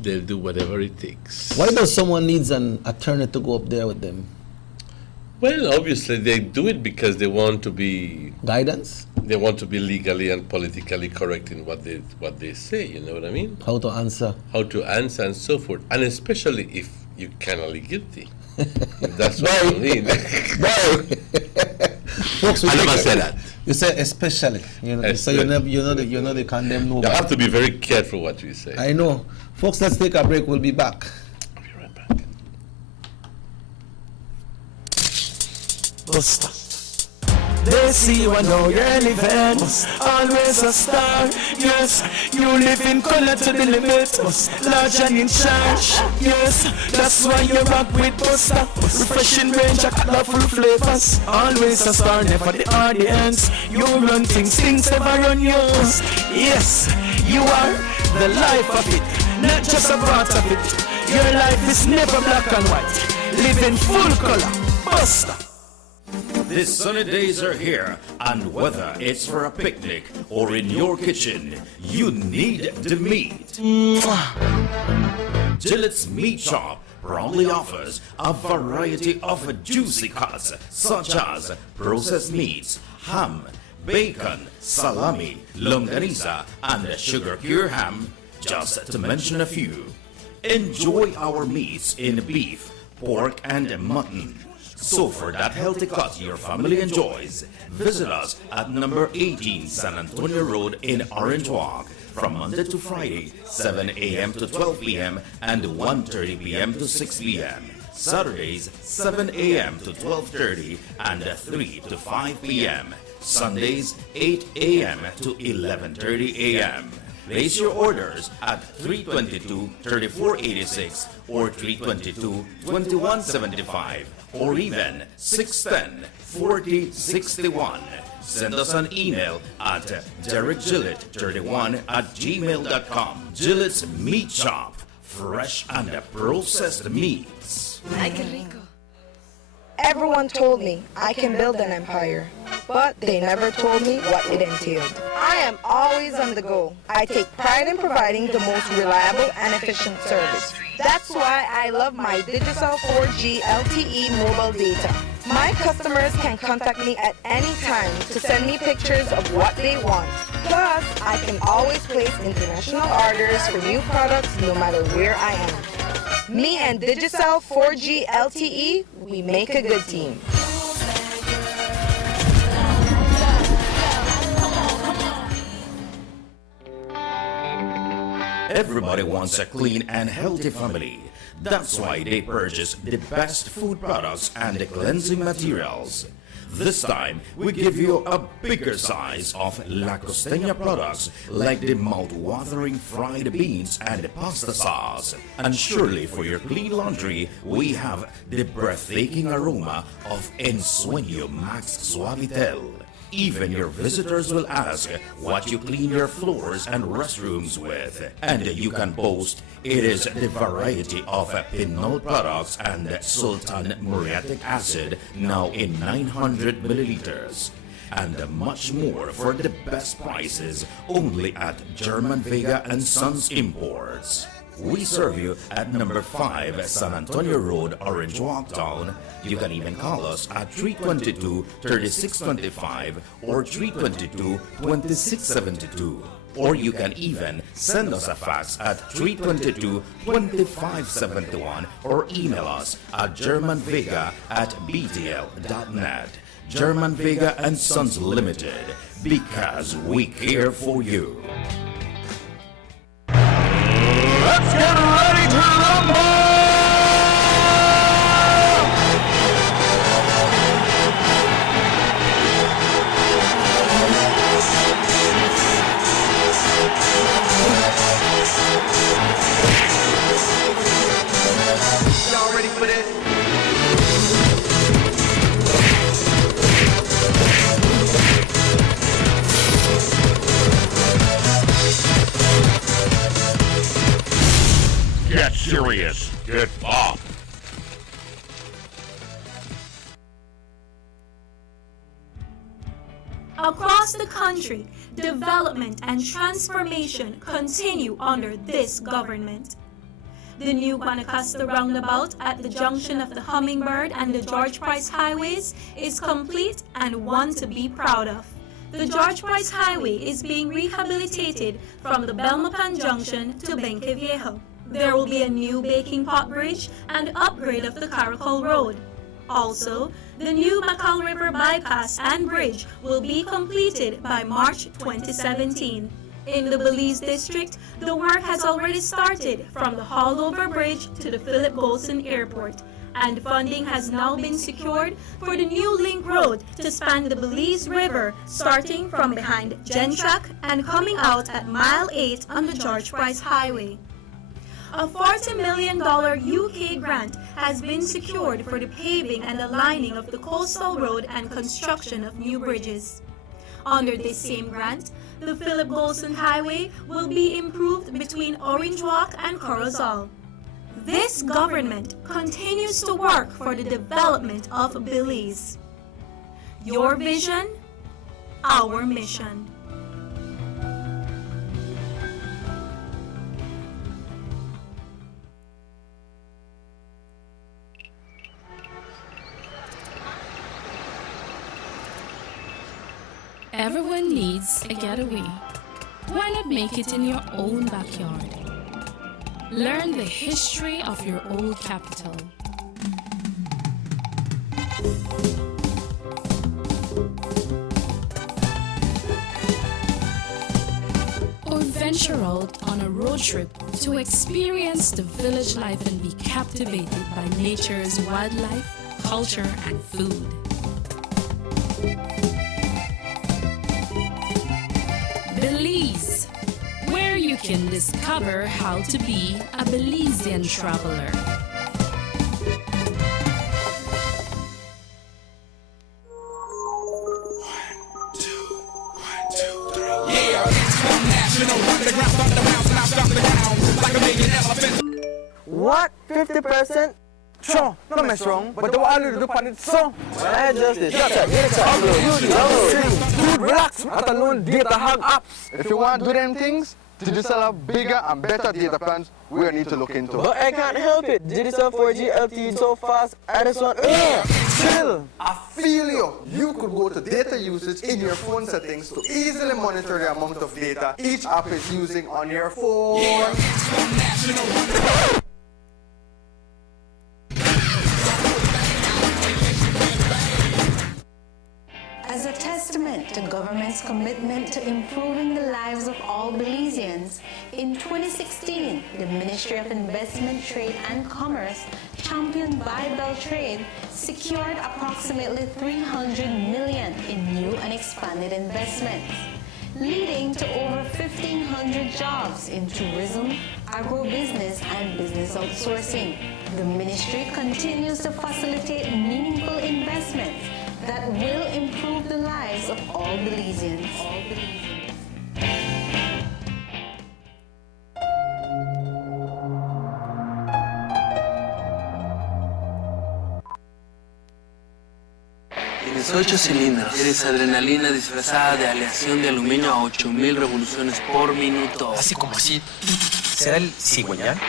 they'll do whatever it takes. Why does someone needs an attorney to go up there with them? Well, obviously they do it because they want to be guidance. They want to be legally and politically correct in what they say. You know what I mean? How to answer. How to answer and so forth, and especially if you're cannily guilty. That's what I mean. Folks, I never said that. You say especially. You know, so you know they condemn nobody. You have to be very careful what you say. I know. Folks, let's take a break. We'll be back. Buster. They see you and know you're living. Always a star. Yes, you live in color to the limit. Large and in charge. Yes, that's why you rock with Buster. Refreshing range of colorful flavors. Always a star, never the audience. You run things never run yours. Yes, you are the life of it, not just a part of it. Your life is never black and white. Live in full color. Buster. The sunny days are here, and whether it's for a picnic or in your kitchen, you need the meat. Gillette's Meat Shop proudly offers a variety of juicy cuts, such as processed meats, ham, bacon, salami, longaniza, and sugar cure ham, just to mention a few. Enjoy our meats in beef, pork, and mutton. So for that healthy cut your family enjoys, visit us at number 18 San Antonio Road in Orange Walk from Monday to Friday, 7 a.m. to 12 p.m. and 1:30 p.m. to 6 p.m. Saturdays, 7 a.m. to 12:30 and 3 to 5 p.m. Sundays, 8 a.m. to 11:30 a.m. Place your orders at 322-3486 or 322-2175 or even 610-4061. Send us an email at derekgillett31@gmail.com. Gillette's Meat Shop, fresh and processed meats. Ay, qué rico. Everyone told me I can build an empire, but they never told me what it entailed. I am always on the go. I take pride in providing the most reliable and efficient service. That's why I love my Digicel 4G LTE mobile data. My customers can contact me at any time to send me pictures of what they want. Plus, I can always place international orders for new products no matter where I am. Me and Digicel 4G LTE, we make a good team. Everybody wants a clean and healthy family. That's why they purchase the best food products and the cleansing materials. This time, we give you a bigger size of La Costeña products like the mouth-watering fried beans and the pasta sauce. And surely for your clean laundry, we have the breathtaking aroma of Ensueño Max Suavitel. Even your visitors will ask what you clean your floors and restrooms with. And you can boast it is the variety of Pinol products and Sultan muriatic acid now in 900 milliliters. And much more for the best prices only at German Vega and Sons Imports. We serve you at number 5 San Antonio Road, Orange Walk Town. You can even call us at 322-3625 or 322-2672. Or you can even send us a fax at 322-2571 or email us at germanvega@btl.net. German Vega and Sons Limited, because we care for you. Let's get ready to rumble! Get Bob. Across the country, development and transformation continue under this government. The new Guanacaste roundabout at the junction of the Hummingbird and the George Price highways is complete and one to be proud of. The George Price Highway is being rehabilitated from the Belmopan Junction to Benque Viejo. There will be a new baking pot bridge and upgrade of the Caracol Road. Also, the new Macal River bypass and bridge will be completed by March 2017. In the Belize district, the work has already started from the Hallover Bridge to the Philip Golson Airport, and funding has now been secured for the new link road to span the Belize River, starting from behind Gentrack and coming out at Mile 8 on the George Price Highway. A $40 million UK grant has been secured for the paving and the lining of the coastal road and construction of new bridges. Under this same grant, the Philip Golson Highway will be improved between Orange Walk and Corozal. This government continues to work for the development of Belize. Your vision, our mission. Everyone needs a getaway. Why not make it in your own backyard? Learn the history of your old capital. Or venture out on a road trip to experience the village life and be captivated by nature's wildlife, culture, and food. Belize, where you can discover how to be a Belizean traveler. What? 50%? Sure, no mess wrong, but the one do pan so. I just did. Dude, relax. Let alone data hug apps. If you want to do them things, Digicel have bigger and better data plans we need to look into. But I can't help it. Digicel 4G LTE so fast. I just want. Chill. I feel you. You could go to data usage in your phone settings to easily monitor the amount of data each app is using on your phone. As a testament to government's commitment to improving the lives of all Belizeans, in 2016, the Ministry of Investment, Trade and Commerce, championed by Beltrade, secured approximately $300 million in new and expanded investments, leading to over 1,500 jobs in tourism, agribusiness, and business outsourcing. The ministry continues to facilitate meaningful investments that will improve the lives of all Belizeans. Tienes 8 cilindros. Eres adrenalina disfrazada de aleación de aluminio a 8,000 revoluciones por minuto. Así como así. ¿Será el cigüeñal?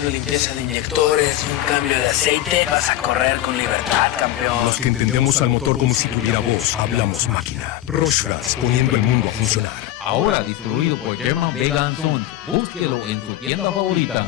Una limpieza de inyectores y un cambio de aceite. Vas a correr con libertad, campeón. Los que entendemos al motor como si tuviera voz, hablamos máquina. Rochefort, poniendo el mundo a funcionar. Ahora distribuido por German Vega & Sons. Búsquelo en su tienda favorita.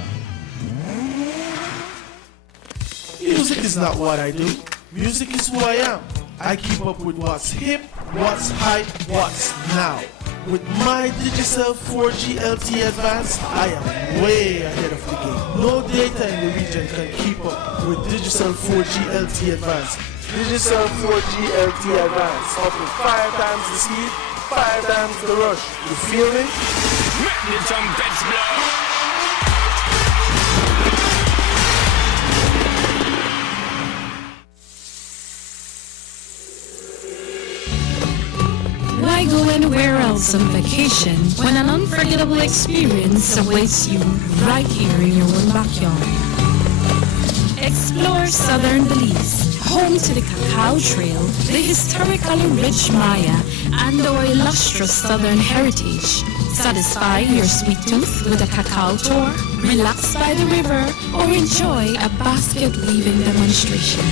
Music is not what I do. Music is who I am. I keep up with what's hip, what's hype, what's now. With my Digicel 4G LTE Advanced, I am way ahead of the game. No data in the region can keep up with Digicel 4G LTE Advanced. Digicel 4G LTE Advanced, up to 5 times the speed, 5 times the rush. You feel me? Make the trumpets blow! Why go anywhere else on vacation when an unforgettable experience awaits you right here in your own backyard? Explore southern Belize, home to the Cacao Trail, the historically rich Maya, and our illustrious southern heritage. Satisfy your sweet tooth with a cacao tour, relax by the river, or enjoy a basket weaving demonstration.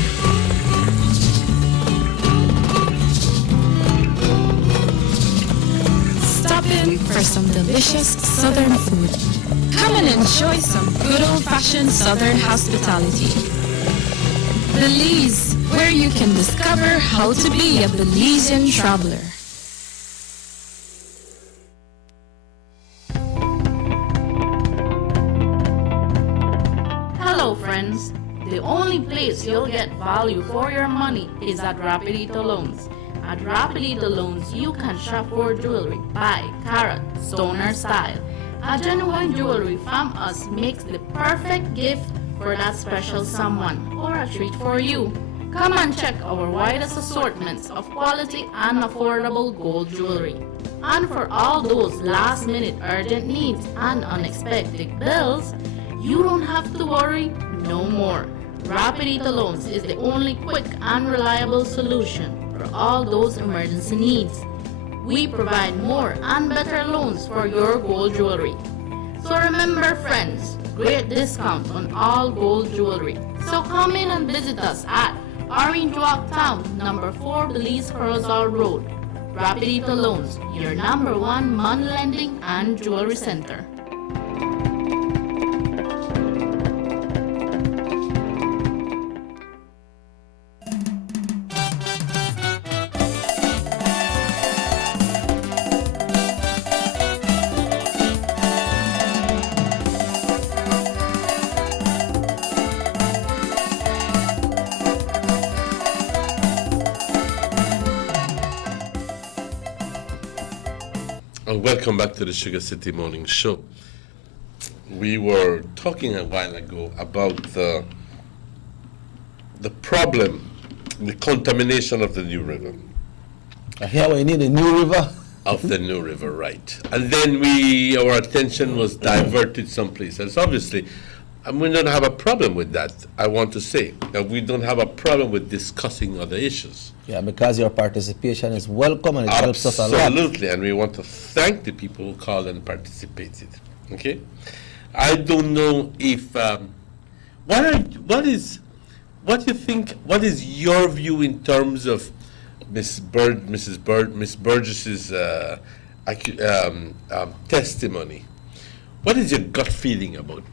Stop in for some delicious southern food. Come and enjoy some good old-fashioned southern hospitality. Belize, where you can discover how to be a Belizean traveler. Hello friends, the only place you'll get value for your money is at Rapidito Loans. At Rapidito Loans, you can shop for jewelry, buy, carat, stoner style. A genuine jewelry from us makes the perfect gift for that special someone or a treat for you. Come and check our widest assortments of quality and affordable gold jewelry. And for all those last-minute urgent needs and unexpected bills, you don't have to worry no more. Rapidito Loans is the only quick and reliable solution for all those emergency needs. We provide more and better loans for your gold jewelry. So remember friends, great discount on all gold jewelry. So come in and visit us at Orange Walk Town, number 4 Belize Corozal Road. Rapidito Loans, your number 1 money lending and jewelry center. Welcome back to the Sugar City Morning Show. We were talking a while ago about the problem, the contamination of the New River. Here we need a new river. Of the New River, right. And then our attention was diverted someplace else. Obviously, we don't have a problem with that. I want to say that we don't have a problem with discussing other issues. Yeah, because your participation is welcome and it helps us a lot. Absolutely, and we want to thank the people who called and participated. Okay, I don't know if what do you think? What is your view in terms of Miss Burgess's testimony? What is your gut feeling about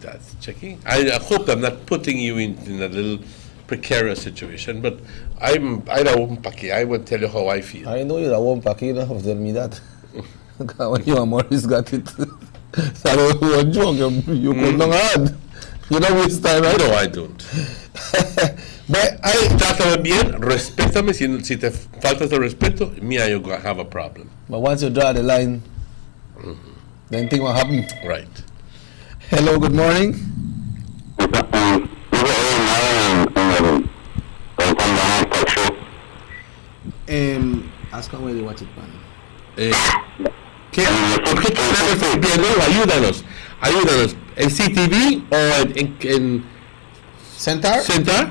that, Jackie? I hope I'm not putting you in a little precarious situation, but I'm a Wompaki. I will tell you how I feel. I know you're a Wompaki, you don't have to tell me that. When you and Maurice got it, that was a joke. You could not add. You don't waste time, right? No, I don't. But trátame bien, respétame. Si te faltas de respeto, me and you have a problem. But once you draw the line, then things will happen. Right. Hello, good morning. Ask him where they watch it, man. ¿Qué estamos viendo? Ayúdanos. ¿En CTV o en Centar? ¿Centar?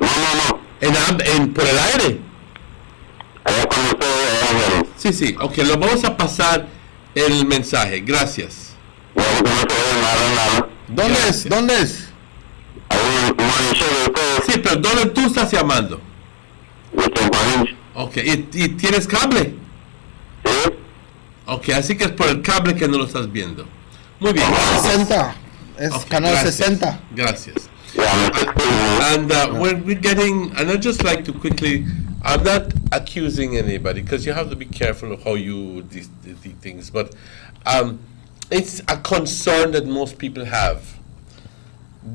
No. ¿Por el aire? Sí. Ok, lo vamos a pasar el mensaje. Gracias. ¿Dónde es? Sí, pero ¿dónde tú estás llamando? Ok, ¿y tienes cable? Sí. Ok, así que es por el cable que no lo estás viendo. Muy bien. 60. Es okay, canal gracias. 60. Gracias. And we're getting, and I'd just like to quickly, I'm not accusing anybody because you have to be careful of how you do these things, but it's a concern that most people have,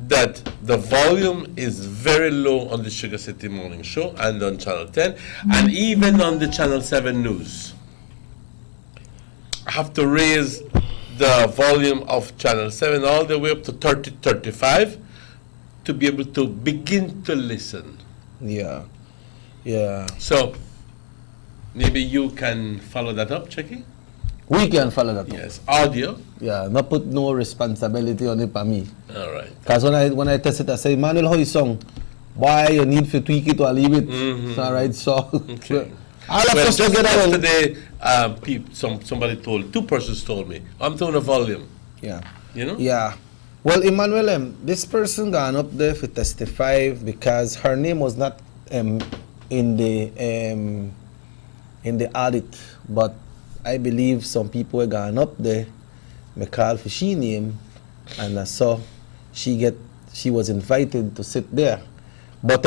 that the volume is very low on the Sugar City Morning Show and on Channel 10 and even on the Channel 7 News. I have to raise the volume of Channel 7 all the way up to 30, 35 to be able to begin to listen. Yeah. So maybe you can follow that up, Chucky? We can follow that. Yes, audio. Yeah, not put no responsibility on it for me. All right. Because when I test it, I say, Manuel, how you song? Why you need to tweak it or leave it? All right, so. Okay. All of Well, us just together. yesterday, somebody told, two persons told me, I'm turning the volume. Yeah. You know? Yeah. Well, Emmanuel, this person gone up there for testify because her name was not in the audit, but I believe some people were gone up there. Me call for she name, and I saw she was invited to sit there. But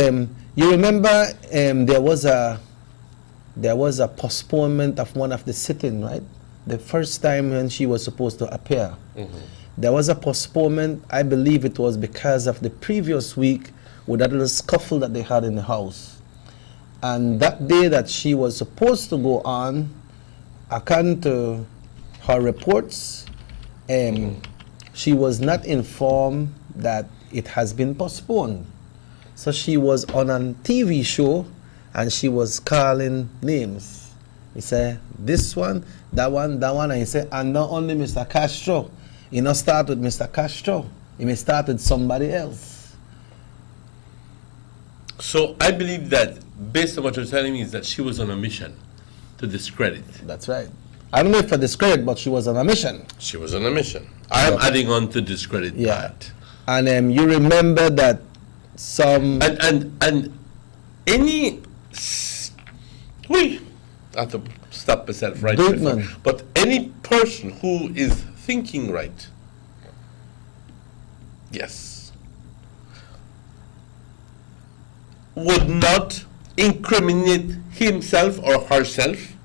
you remember there was a postponement of one of the sitting, right? The first time when she was supposed to appear. There was a postponement. I believe it was because of the previous week with that little scuffle that they had in the house. And that day that she was supposed to go on, according to her reports, she was not informed that it has been postponed. So she was on a TV show and she was calling names. He said, this one, and he said, and not only Mr. Castro. He not start with Mr. Castro. He may start with somebody else. So I believe that, based on what you're telling me, is that she was on a mission to discredit. That's right. I don't know if for discredit, but she was on a mission. She was on a mission. I'm adding on to discredit part. And you remember that some... And any... I have to stop myself right before. But any person who is thinking right, yes, would not incriminate himself or herself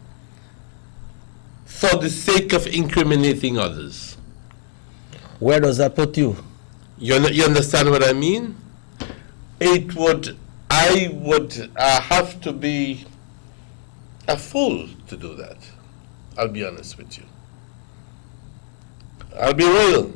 for the sake of incriminating others. Where does that put you? You understand what I mean? I would have to be a fool to do that. I'll be honest with you. I'll be real.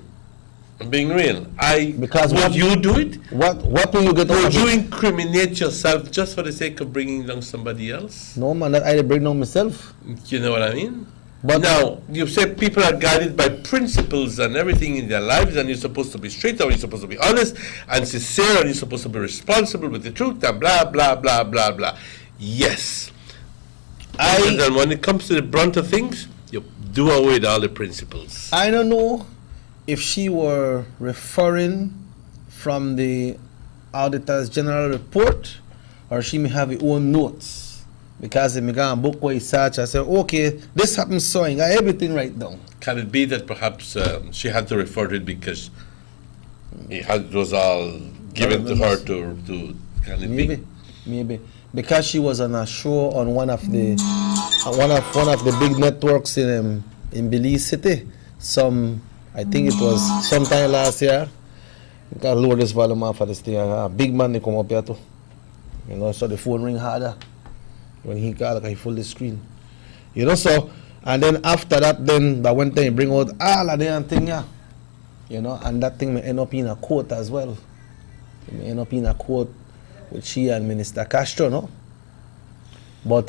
I'm being real. Would you do it? What will you get? Would you incriminate yourself just for the sake of bringing down somebody else? No, man, I bring down myself. You know what I mean? But now, you say people are guided by principles and everything in their lives, and you're supposed to be straight, or you're supposed to be honest and sincere, and you're supposed to be responsible with the truth, and blah, blah, blah, blah, blah. Yes. And then when it comes to the brunt of things, you do away with all the principles. I don't know if she were referring from the Auditor's General Report, or she may have her own notes. Because if I go and book what search, I say, okay, this happens, so I got everything right down. Can it be that perhaps she had to refer to it because it was all given to her to can it be? Maybe. Because she was on a show on one of the big networks in Belize City. I think it was sometime last year. You can lower this volume off of this thing. A big man they come up here too. You know, so the phone ring harder. When he called, he full the screen. You know, so, and then after that, then that one thing bring out all of them thing, yeah. You know, and that thing may end up in a court as well. It may end up in a court with she and Minister Castro, no? But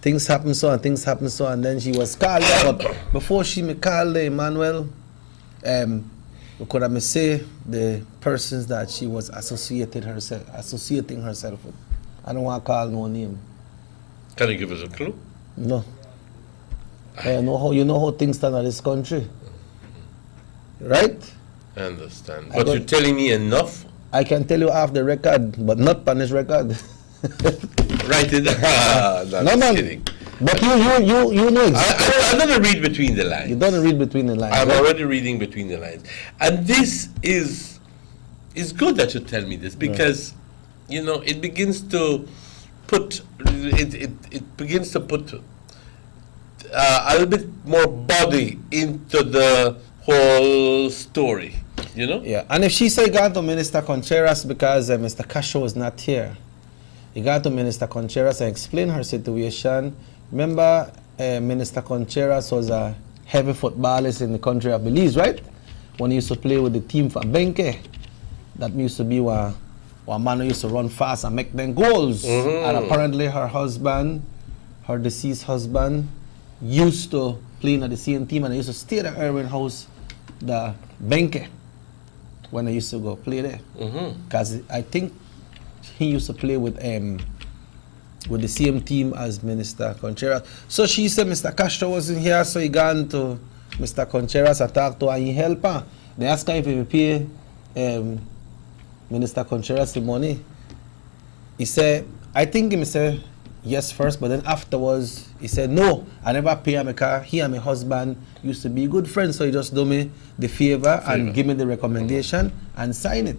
things happen so, and then she was called. But before she me called Emmanuel, we could have say the persons that she was associating herself with. I don't want to call no name. Can you give us a clue? No. You know how things stand in this country, right? I understand. But you're telling me enough? I can tell you off the record, but not on this record. Write it down. No, man. Kidding. But you know exactly. I don't read between the lines. You don't read between the lines. I'm right? already reading between the lines. And this is good that you tell me this, because, you know, it begins to put a little bit more body into the whole story, you know? Yeah, and if she say go to Minister Contreras because Mr. Castro was not here, he got to Minister Contreras and explain her situation. Remember, Minister Contreras was a heavy footballist in the country of Belize, right? When he used to play with the team for Benke, that used to be one man who used to run fast and make them goals. And apparently her deceased husband, used to playing at the same team, and I used to stay at Irwin House, the Benke, when I used to go play there. Because I think he used to play with the same team as Minister Contreras. So she said Mr. Castro wasn't here, so he gone to Mr. Contreras and talked to her and he helped her. They asked her if he would pay Minister Contreras the money. He said, I think he said yes first, but then afterwards he said no, I never pay him because he and my husband used to be good friends, so he just do me the favor and give me the recommendation and sign it.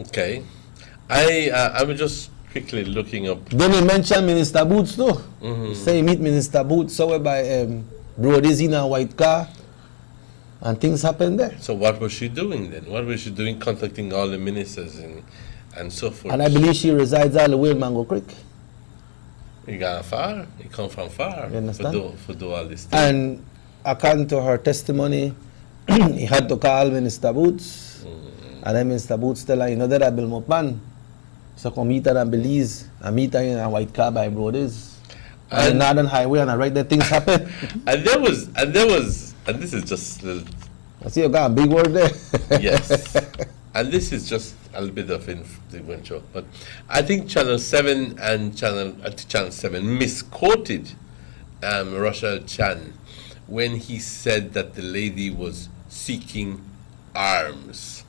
Okay. I was just quickly looking up. Then he mentioned Minister Boots too. He say he meet Minister Boots somewhere by Brody's in a white car. And things happened there. So what was she doing then? What was she doing contacting all the ministers and so forth? And I believe she resides all the way in Mango Creek. He got far. He come from far. You understand? For do all this thing. And according to her testimony, he had to call Minister Boots. And then Minister Boots tell her, you know that I build my pan. So come meet her in Belize and meet her in a white car by Brody's. On the Northern Highway, and right there things happen. and this is just I see you got a big word there. Yes. And this is just a little bit of influential. But I think Channel 7 and Channel 7 misquoted Rochelle Chan when he said that the lady was seeking arms.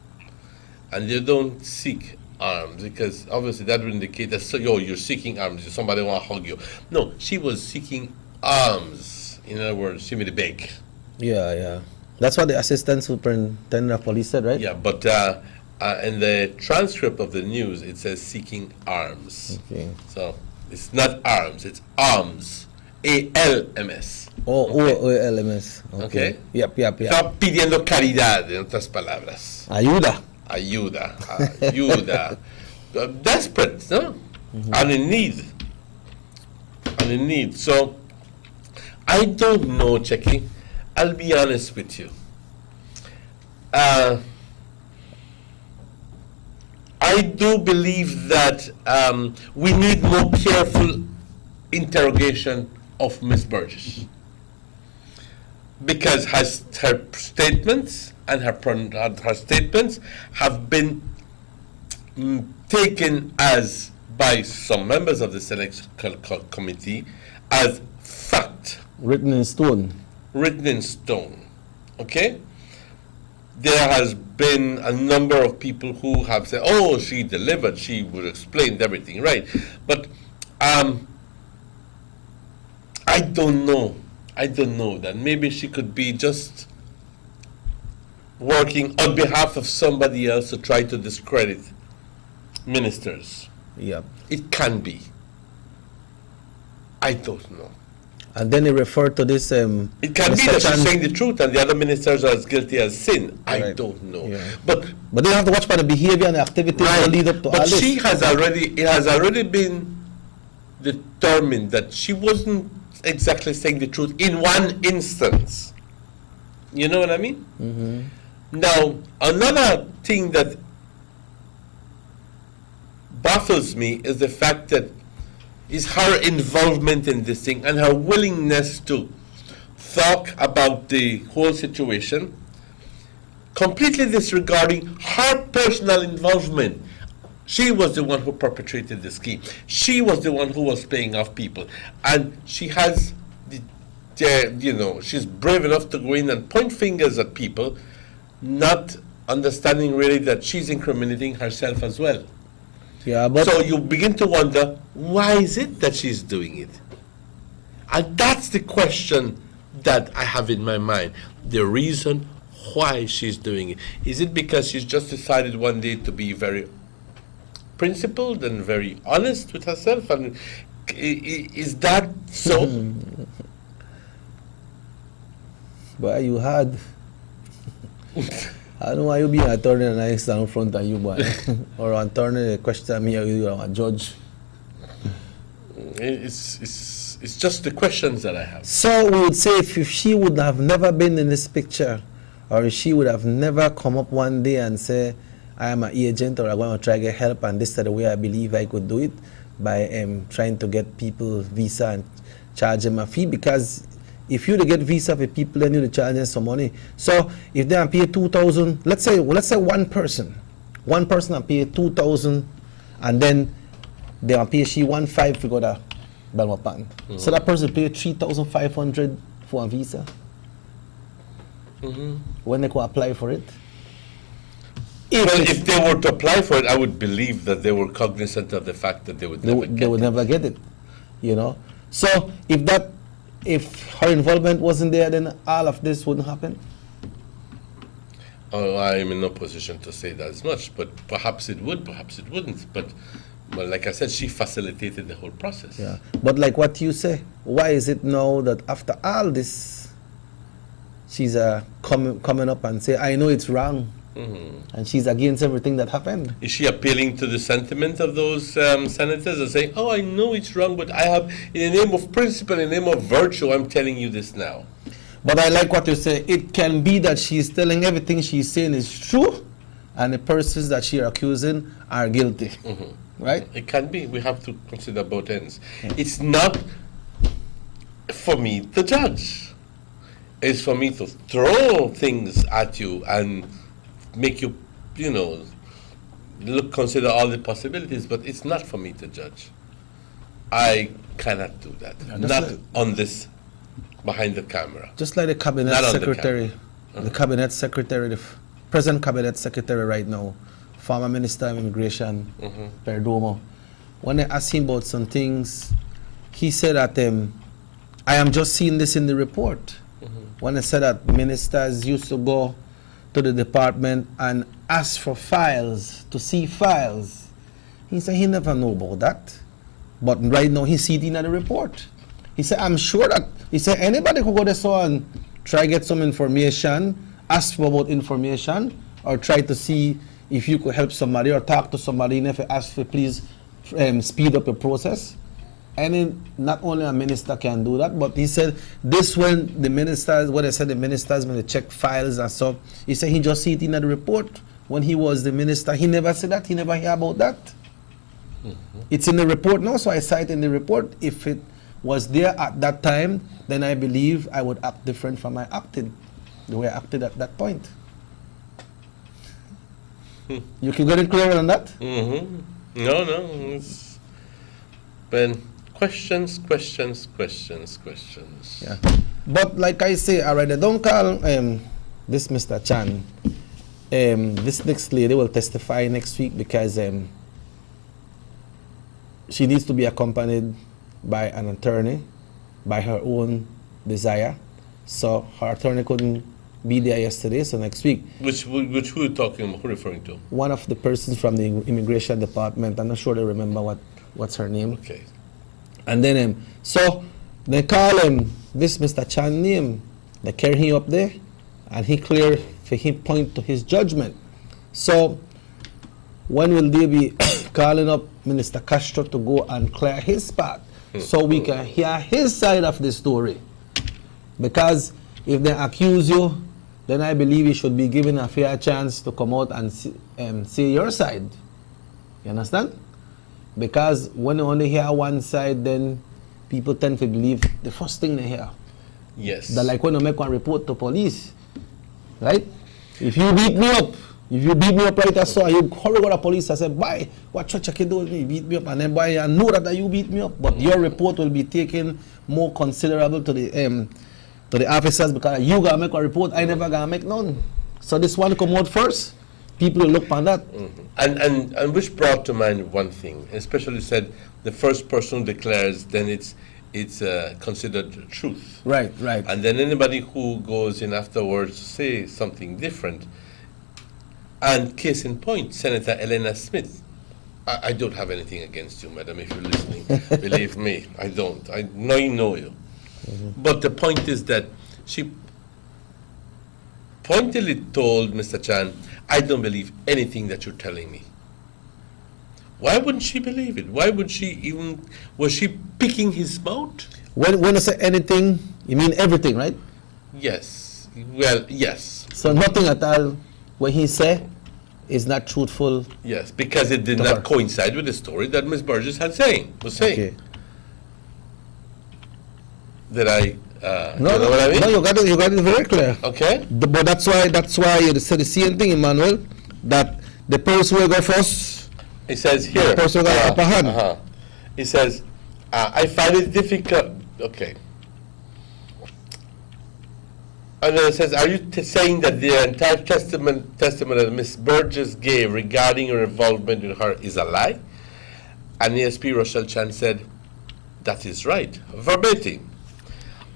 And they don't seek arms because obviously that would indicate that you're seeking arms. Somebody want to hug you. No, she was seeking arms. In other words, she made a beg. Yeah. That's what the assistant superintendent of police said, right? Yeah, but in the transcript of the news, it says seeking arms. Okay. So it's not arms, it's arms. ALMS. ALMS. Okay. Yep. Está pidiendo caridad, en otras palabras. Ayuda. Desperate, no? And in need. So I don't know, Checky. I'll be honest with you. I do believe that we need more careful interrogation of Ms. Burgess, because her statements and her statements have been taken as by some members of the Select Committee as fact. Written in stone. Okay? There has been a number of people who have said, oh, she delivered, she would explain everything, right? But I don't know that maybe she could be just working on behalf of somebody else to try to discredit ministers. Yeah. It can be. I don't know. And then he referred to this. It can be that she's saying the truth and the other ministers are as guilty as sin. I don't know. Yeah. But they have to watch for the behavior and the activities that lead up to all this. It has already been determined that she wasn't exactly saying the truth in one instance. You know what I mean? Mm-hmm. Now, another thing that baffles me is the fact that is her involvement in this thing and her willingness to talk about the whole situation, completely disregarding her personal involvement. She was the one who perpetrated the scheme. She was the one who was paying off people. And she has, she's brave enough to go in and point fingers at people, not understanding really that she's incriminating herself as well. Yeah, but so you begin to wonder, why is it that she's doing it? And that's the question that I have in my mind. The reason why she's doing it. Is it because she's just decided one day to be very principled and very honest with herself? And is that so? But you had... I don't know why you be an attorney and I stand in front of you, boy. Or an attorney question me or you are a judge. It's just the questions that I have. So we would say if she would have never been in this picture, or if she would have never come up one day and say, I am an agent or I want to try to get help and this is the way I believe I could do it, by trying to get people visa and charge them a fee, because if you to get visa for people, then you to charge them some money. So if they pay 2,000, let's say one person and pay 2,000, and then they pay she 1,500 to go to Belmopan. So that person pay 3,500 for a visa. When they go apply for it. If they were to apply for it, I would believe that they were cognizant of the fact that they would never get it, you know. So if her involvement wasn't there, then all of this wouldn't happen. Oh, I'm in no position to say that as much, but perhaps it would, perhaps it wouldn't. But well, like I said, she facilitated the whole process. Yeah, but like what you say, why is it now that after all this, she's coming up and say, I know it's wrong, and she's against everything that happened? Is she appealing to the sentiment of those senators and saying, oh, I know it's wrong, but I have, in the name of principle, in the name of virtue, I'm telling you this now? But I like what you say. It can be that she's telling everything she's saying is true, and the persons that she's accusing are guilty. Right? It can be. We have to consider both ends. It's not for me to judge. It's for me to throw things at you and make you, consider all the possibilities, but it's not for me to judge. I cannot do that. Not on this, behind the camera. Just like the cabinet secretary, the cabinet secretary, the present cabinet secretary right now, former Minister of Immigration, Perdomo, when they asked him about some things, he said that, I am just seeing this in the report. When they said that ministers used to go to the department and ask for files, to see files. He said he never knew about that. But right now he see it in the report. He said, I'm sure that, he said, anybody who go there so and try get some information, ask for about information, or try to see if you could help somebody or talk to somebody, and if you ask for please speed up the process. And not only a minister can do that, but he said this when the ministers, when they said the ministers when they check files and stuff, he said he just see it in the report. When he was the minister, he never said that, he never hear about that. It's in the report now, so I cite in the report. If it was there at that time, then I believe I would act different from my acting, the way I acted at that point. You can get it clearer than that? No. It's been questions. Yeah. But like I say, already don't call this Mr. Chan. This next lady will testify next week because she needs to be accompanied by an attorney, by her own desire. So her attorney couldn't be there yesterday, so next week. Which who are you talking about? Who are you referring to? One of the persons from the immigration department. I'm not sure they remember what's her name. Okay. And then so they call this Mr. Chan name. They carry him up there, and he clear for him point to his judgment. So when will they be calling up Minister Castro to go and clear his path so we can hear his side of the story? Because if they accuse you, then I believe you should be given a fair chance to come out and say your side. You understand? Because when you only hear one side, then people tend to believe the first thing they hear. Yes. That like when you make one report to police, right? If you beat me up right there, so you hurry go to police and say, boy, what church you do with me, beat me up, and then boy, I know that you beat me up, but your report will be taken more considerable to the officers because you gotta make a report, I never gonna make none. So this one come out first, people will look on that. And which brought to mind one thing, especially said the first person who declares, then it's considered truth. Right. And then anybody who goes in afterwards to say something different. And case in point, Senator Elena Smith. I don't have anything against you, madam, if you're listening. Believe me, I don't. I know you. But the point is that she pointedly told Mr. Chan, I don't believe anything that you're telling me. Why wouldn't she believe it? Why would she even, was she picking his mouth? When I say anything, you mean everything, right? Yes. Well, yes. So nothing at all when he say, is not truthful. Yes, because it did to not her. coincide with the story that Ms. Burgess was saying. Okay. Did I? No, you know what I mean? no, you got it very clear. Okay. But that's why you said the same thing, Emmanuel, that the person will go first. It says here. The person will go upper hand. It says, I find it difficult. Okay. And then it says, are you saying that the entire testament that Ms. Burgess gave regarding her involvement with her is a lie? And ASP Rochelle Chan said, that is right, verbatim.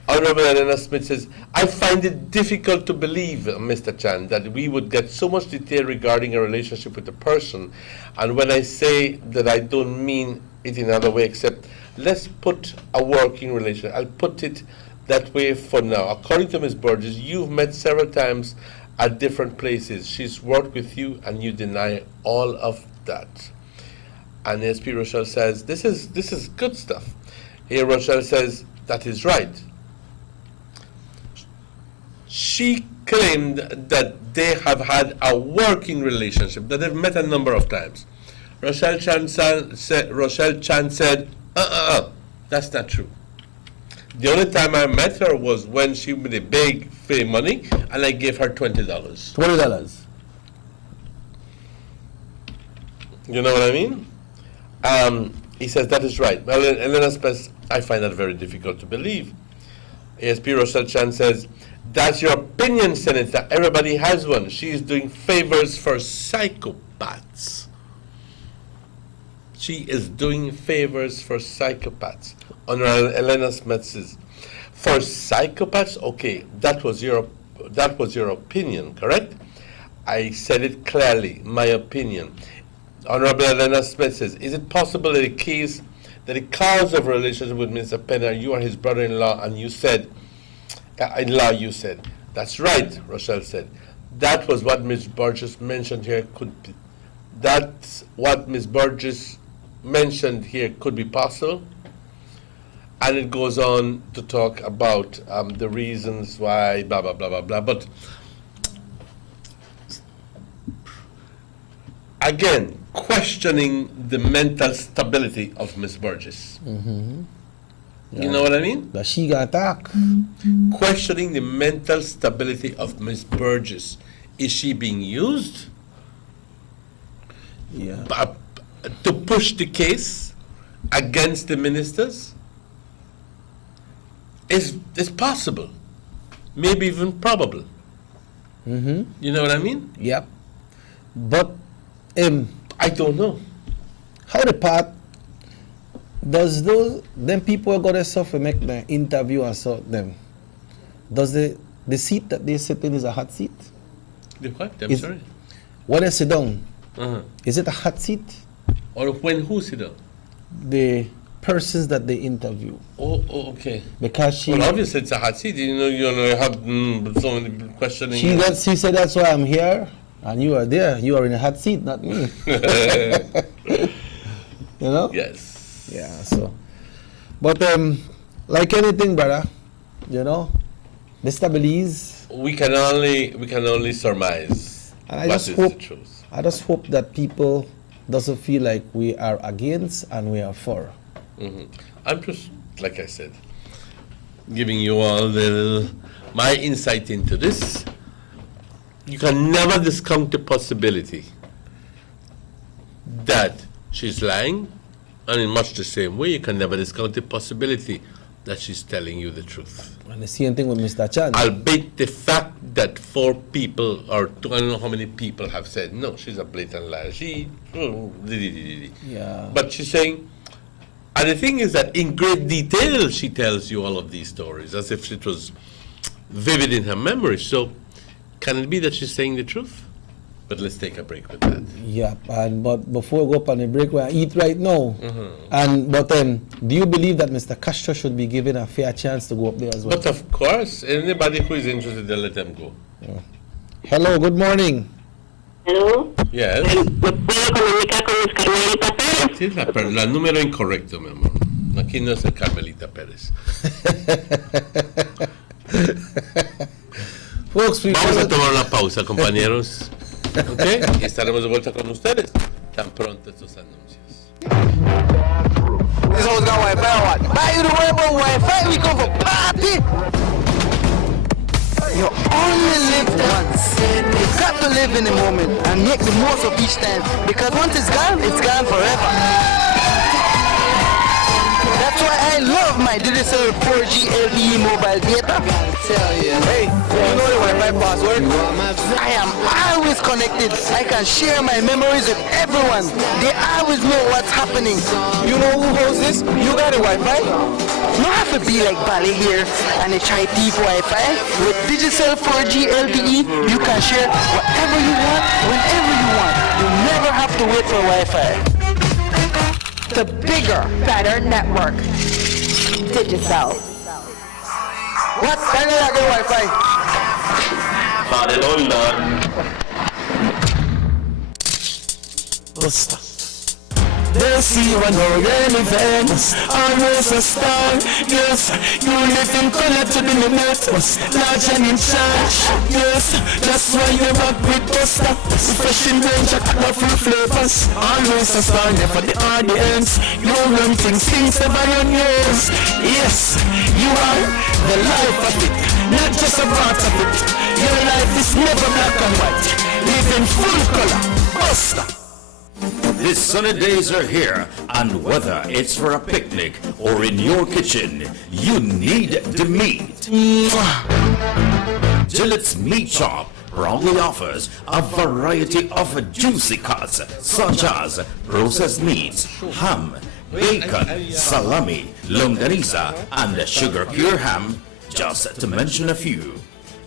Honorable Elena Smith says, I find it difficult to believe, Mr. Chan, that we would get so much detail regarding a relationship with a person. And when I say that, I don't mean it in another way, except let's put a working relationship. I'll put it that way for now. According to Ms. Burgess, you've met several times at different places. She's worked with you, and you deny all of that. And ASP Rochelle says, this is good stuff. Here Rochelle says, that is right. She claimed that they have had a working relationship, that they've met a number of times. Rochelle Chan said, that's not true. The only time I met her was when she made a big pay money, and I gave her $20. $20. You know what I mean? He says, that is right. Well, Elena Spence, I find that very difficult to believe. ASP Rochelle Chan says, that's your opinion, Senator. Everybody has one. She is doing favors for psychopaths. She is doing favors for psychopaths. Honorable Elena Smith says, for psychopaths, okay, that was your opinion, correct? I said it clearly, my opinion. Honorable Elena Smith says, is it possible that the cause of a relationship with Mr. Penner, you are his brother-in-law, and you said, you said, that's right, Rochelle said. That was what Ms. Burgess mentioned here could be. That's what Ms. Burgess mentioned here could be possible. And it goes on to talk about the reasons why, blah, blah, blah, blah, blah. But again, questioning the mental stability of Ms. Burgess. Mm-hmm. Yeah. You know what I mean? That she got attacked. Questioning the mental stability of Ms. Burgess. Is she being used? Yeah. To push the case against the ministers? It's possible. Maybe even probable. Mm-hmm. You know what I mean? Yep. But I don't know. How the part does them people go there suffer make the interview and sort them? Does the seat that they sit in is a hot seat? The what? I'm sorry. When they sit down, is it a hot seat? Or when who sit down? The persons that they interview. Oh, okay. Because she. Well, obviously it's a hot seat. You have so many questioning. She said that's why I'm here, and you are there. You are in a hot seat, not me. You know? Yes. Yeah. So, but like anything, brother, you know, destabilize. We can only surmise. And I what just is hope. the truth. I just hope that people doesn't feel like we are against and we are for. Mm-hmm. I'm just, like I said, giving you all my insight into this. You can never discount the possibility that she's lying, and in much the same way, you can never discount the possibility that she's telling you the truth. And the same thing with Mr. Chan. Albeit the fact that 4 people, or I don't know how many people have said, no, she's a blatant liar. Yeah. But she's saying, and the thing is that in great detail she tells you all of these stories, as if it was vivid in her memory. So can it be that she's saying the truth? But let's take a break with that. Yeah, but before we go up on the break, we eat right now. Mm-hmm. But do you believe that Mr. Castro should be given a fair chance to go up there as well? But of course, anybody who is interested, they'll let them go. Yeah. Hello, good morning. Hello. Yes. ¿Puedo comunicar con Miss Carmelita Pérez? Sí, la número incorrecto, mi amor. Aquí no es el Carmelita Pérez. Folks, vamos a tomar una pausa, compañeros. ¿Ok? Y estaremos de vuelta con ustedes tan pronto estos anuncios. This hoes got Wi-Fi or what? Why you don't worry about Wi-Fi? We come for party! You only live once. You got to live in the moment and make the most of each time, because once it's gone forever. That's why I love my Digicel 4G LTE mobile data. Hey, you know the Wi-Fi password? I am always connected. I can share my memories with everyone. They always know what's happening. You know who holds this? You got a Wi-Fi? You don't have to be like Bali here and they try thief Wi-Fi. With Digicel 4G LTE, you can share whatever you want, whenever you want. You never have to wait for Wi-Fi. The bigger, better network. Digicel. What? Why did I get Wi-Fi? Buster. They'll see you and know you're famous. Always a star. Yes, you live in color to the limit. Large and in charge. Yes, that's why you're back with Buster. Fresh in range of colorful flavors. Always a star, never the audience. You run things never run yours. Yes, you are the life of it, not just a part of it. Your life is never black and white. Live in full color. Buster. The sunny days are here, and whether it's for a picnic or in your kitchen, you need the meat. Gillette's Meat Shop proudly offers a variety of juicy cuts such as processed meats, ham, bacon, salami, longaniza, and sugar cure ham, just to mention a few.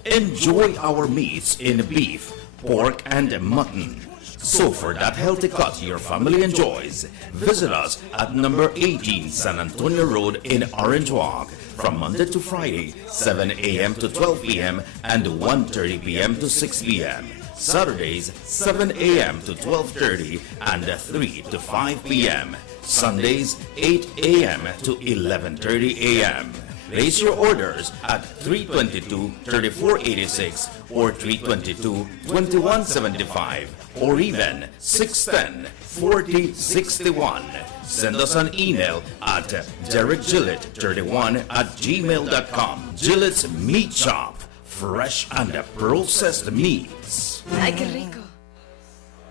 Enjoy our meats in beef, pork, and mutton. So for that healthy cut your family enjoys, visit us at number 18 San Antonio Road in Orange Walk from Monday to Friday, 7 a.m. to 12 p.m. and 1:30 p.m. to 6 p.m. Saturdays, 7 a.m. to 12:30 and 3 to 5 p.m. Sundays, 8 a.m. to 11:30 a.m. Place your orders at 322-3486 or 322-2175 or even 610-4061. Send us an email at derekgillett31@gmail.com. Gillette's Meat Shop, fresh and processed meats. Ay, qué rico.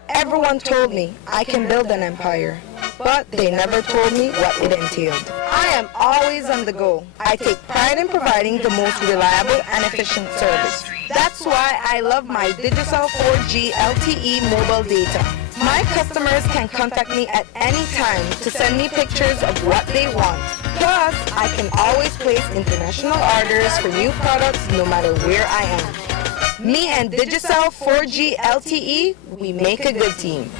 Everyone told me I can build an empire, but they never told me what it entailed. I am always on the go. I take pride in providing the most reliable and efficient service. That's why I love my Digicel 4G LTE mobile data. My customers can contact me at any time to send me pictures of what they want. Plus, I can always place international orders for new products no matter where I am. Me and Digicel 4G LTE, we make a good team.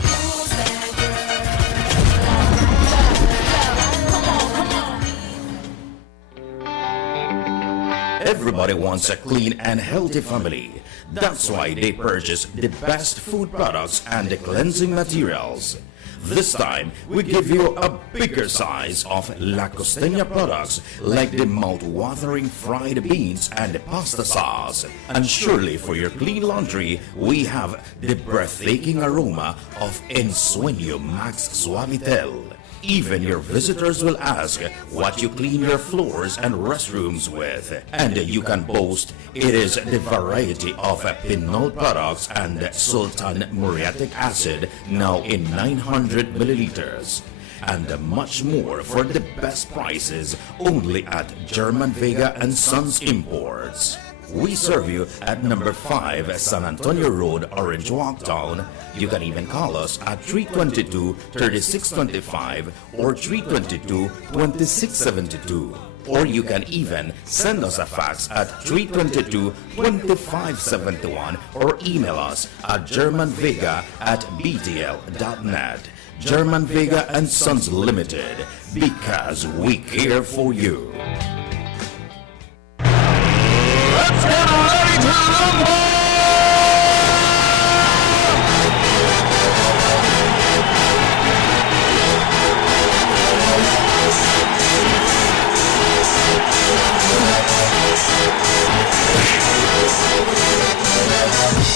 Everybody wants a clean and healthy family. That's why they purchase the best food products and the cleansing materials. This time, we give you a bigger size of La Costeña products like the mouth-watering fried beans and the pasta sauce. And surely for your clean laundry, we have the breathtaking aroma of Ensueño Max Suavitel. Even your visitors will ask what you clean your floors and restrooms with. And you can boast it is the variety of Pinol products and Sultan muriatic acid now in 900 milliliters. And much more for the best prices only at German Vega and Sons Imports. We serve you at number 5 San Antonio Road, Orange Walk Town. You can even call us at 322-3625 or 322-2672. Or you can even send us a fax at 322-2571 or email us at germanvega@btl.net. German Vega and Sons Limited, because we care for you. Let's get ready to rumble!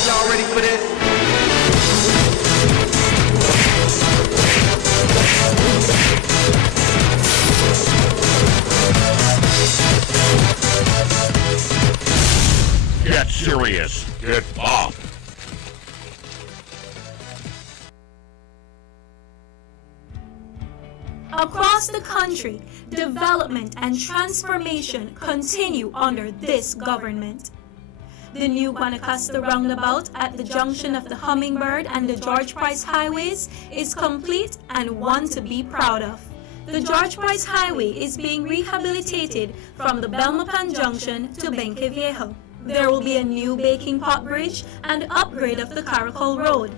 Y'all ready for this? serious. Get up. Across the country, development and transformation continue under this government. The new Guanacaste roundabout at the junction of the Hummingbird and the George Price highways is complete and one to be proud of. The George Price Highway is being rehabilitated from the Belmopan Junction to Benque Viejo. There will be a new baking pot bridge and upgrade of the Caracol Road.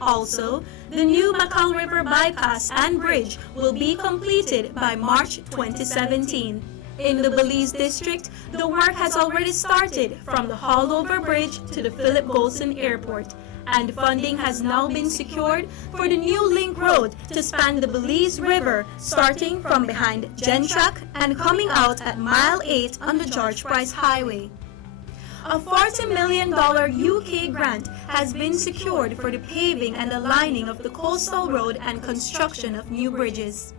Also, the new Macal River bypass and bridge will be completed by March 2017. In the Belize district, the work has already started from the Hallover Bridge to the Philip Golson Airport, and funding has now been secured for the new link road to span the Belize River, starting from behind Gentrack and coming out at Mile 8 on the George Price Highway. A $40 million UK grant has been secured for the paving and the lining of the coastal road and construction of new bridges.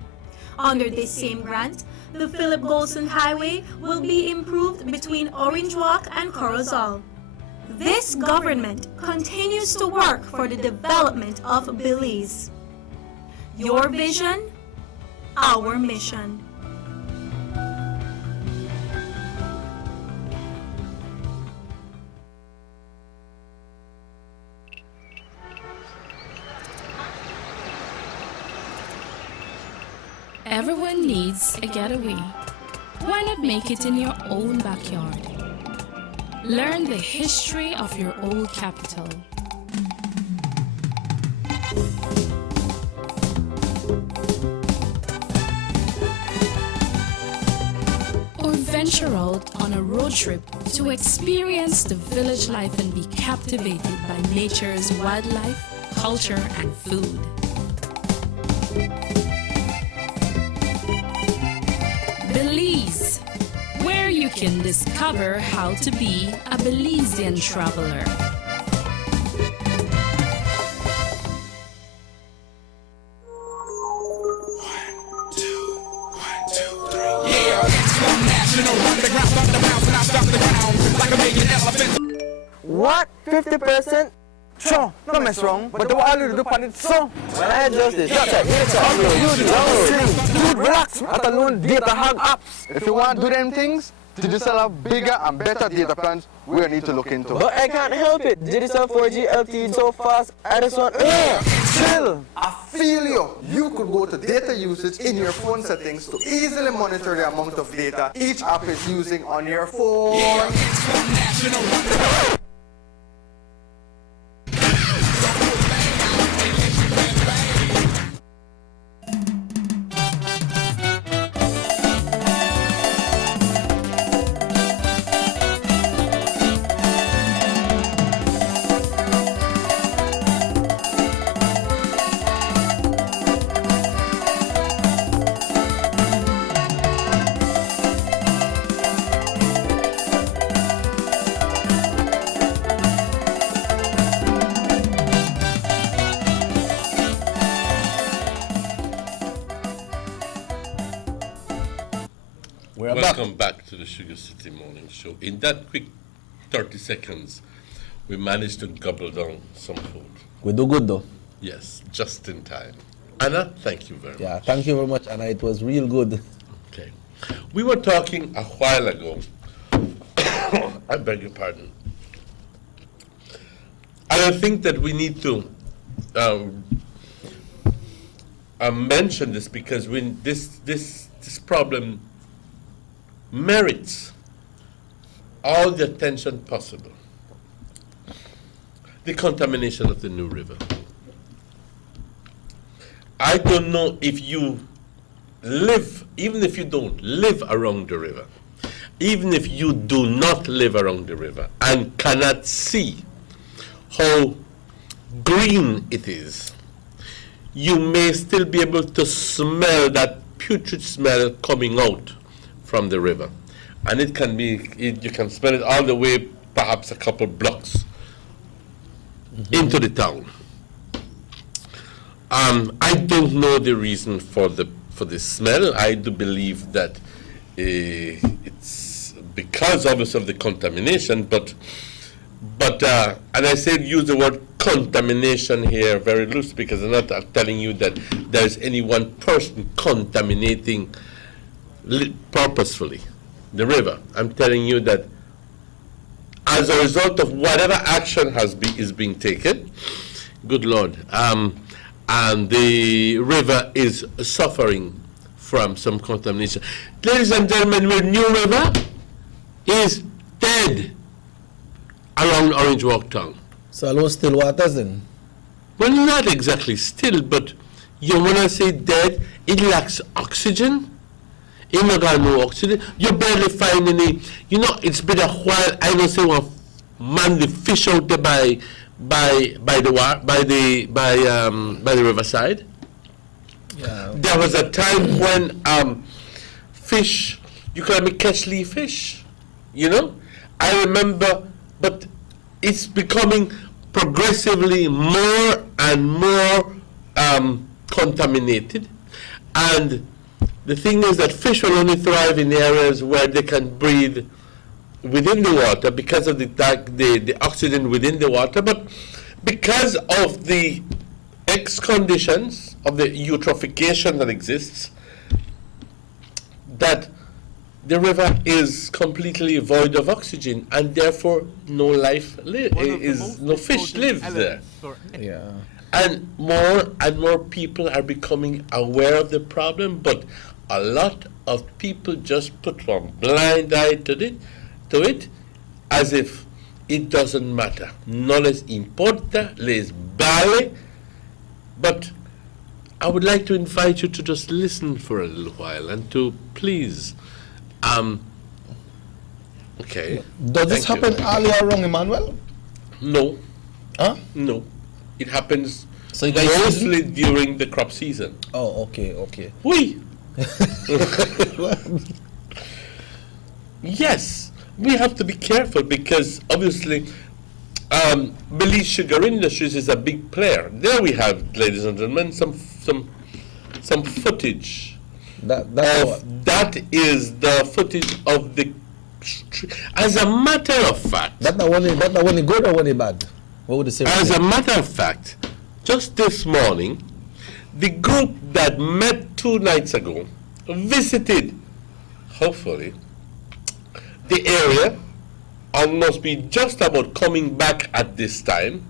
Under this same grant, the Philip Golson Highway will be improved between Orange Walk and Corozal. This government continues to work for the development of Belize. Your vision, our mission. Everyone needs a getaway. Why not make it in your own backyard? Learn the history of your old capital. Or venture out on a road trip to experience the village life and be captivated by nature's wildlife, culture, and food. Belize, where you can discover how to be a Belizean traveler. What? 50%? Sure, no mess wrong, but the what do pan it so? When I adjust this, dude, relax, let alone data hug apps. If you want to do them things, Digicel have bigger and better data plans we need to look into. But I can't help it. Digicel 4G LTE so fast, I just want... Chill! I feel you. You could go to data usage in your phone settings to easily monitor the amount of data each app is using on your phone. Welcome back to the Sugar City Morning Show. In that quick 30 seconds, we managed to gobble down some food. We do good though. Yes, just in time. Anna, thank you very much. Yeah, thank you very much, Anna. It was real good. Okay. We were talking a while ago, I beg your pardon, and I think that we need to mention this because when this problem merits all the attention possible. The contamination of the New River. I don't know if you live, even if you don't live around the river, even if you do not live around the river and cannot see how green it is, you may still be able to smell that putrid smell coming out from the river. And it can be, you can smell it all the way, perhaps a couple blocks into the town. I don't know the reason for the smell. I do believe that it's because obviously of the contamination, but But, and I said use the word contamination here very loose because I'm not telling you that there's any one person contaminating purposefully the river. I'm telling you that as a result of whatever action is being taken, good Lord, and the river is suffering from some contamination. Ladies and gentlemen, the New River is dead around Orange Walk Town. So alone still waters then? Well, not exactly still, but when I say dead, it lacks oxygen. It not got no oxygen. You barely find any. It's been a while. I don't say one man the fish out there by the riverside. Yeah. There was a time when fish, you could catch leaf fish. I remember, but it's becoming progressively more and more contaminated. And the thing is that fish will only thrive in areas where they can breathe within the water because of the oxygen within the water, but because of the X conditions of the eutrophication that exists, that the river is completely void of oxygen, and therefore no fish lives there. Yeah. And more people are becoming aware of the problem, but a lot of people just put one blind eye to it as if it doesn't matter. No les importa, les vale. But I would like to invite you to just listen for a little while and to please, okay. Does this happen earlier around Emmanuel? No. Huh? No. It happens So you guys mostly during the crop season. Oh, okay. Oui. Yes, we have to be careful because obviously Belize Sugar Industries is a big player. There we have, ladies and gentlemen, some footage. That is the footage of the. As a matter of fact, that not when it good or when it bad. What would you say? As a matter of fact, just this morning, the group that met 2 nights ago visited, hopefully, the area and must be just about coming back at this time,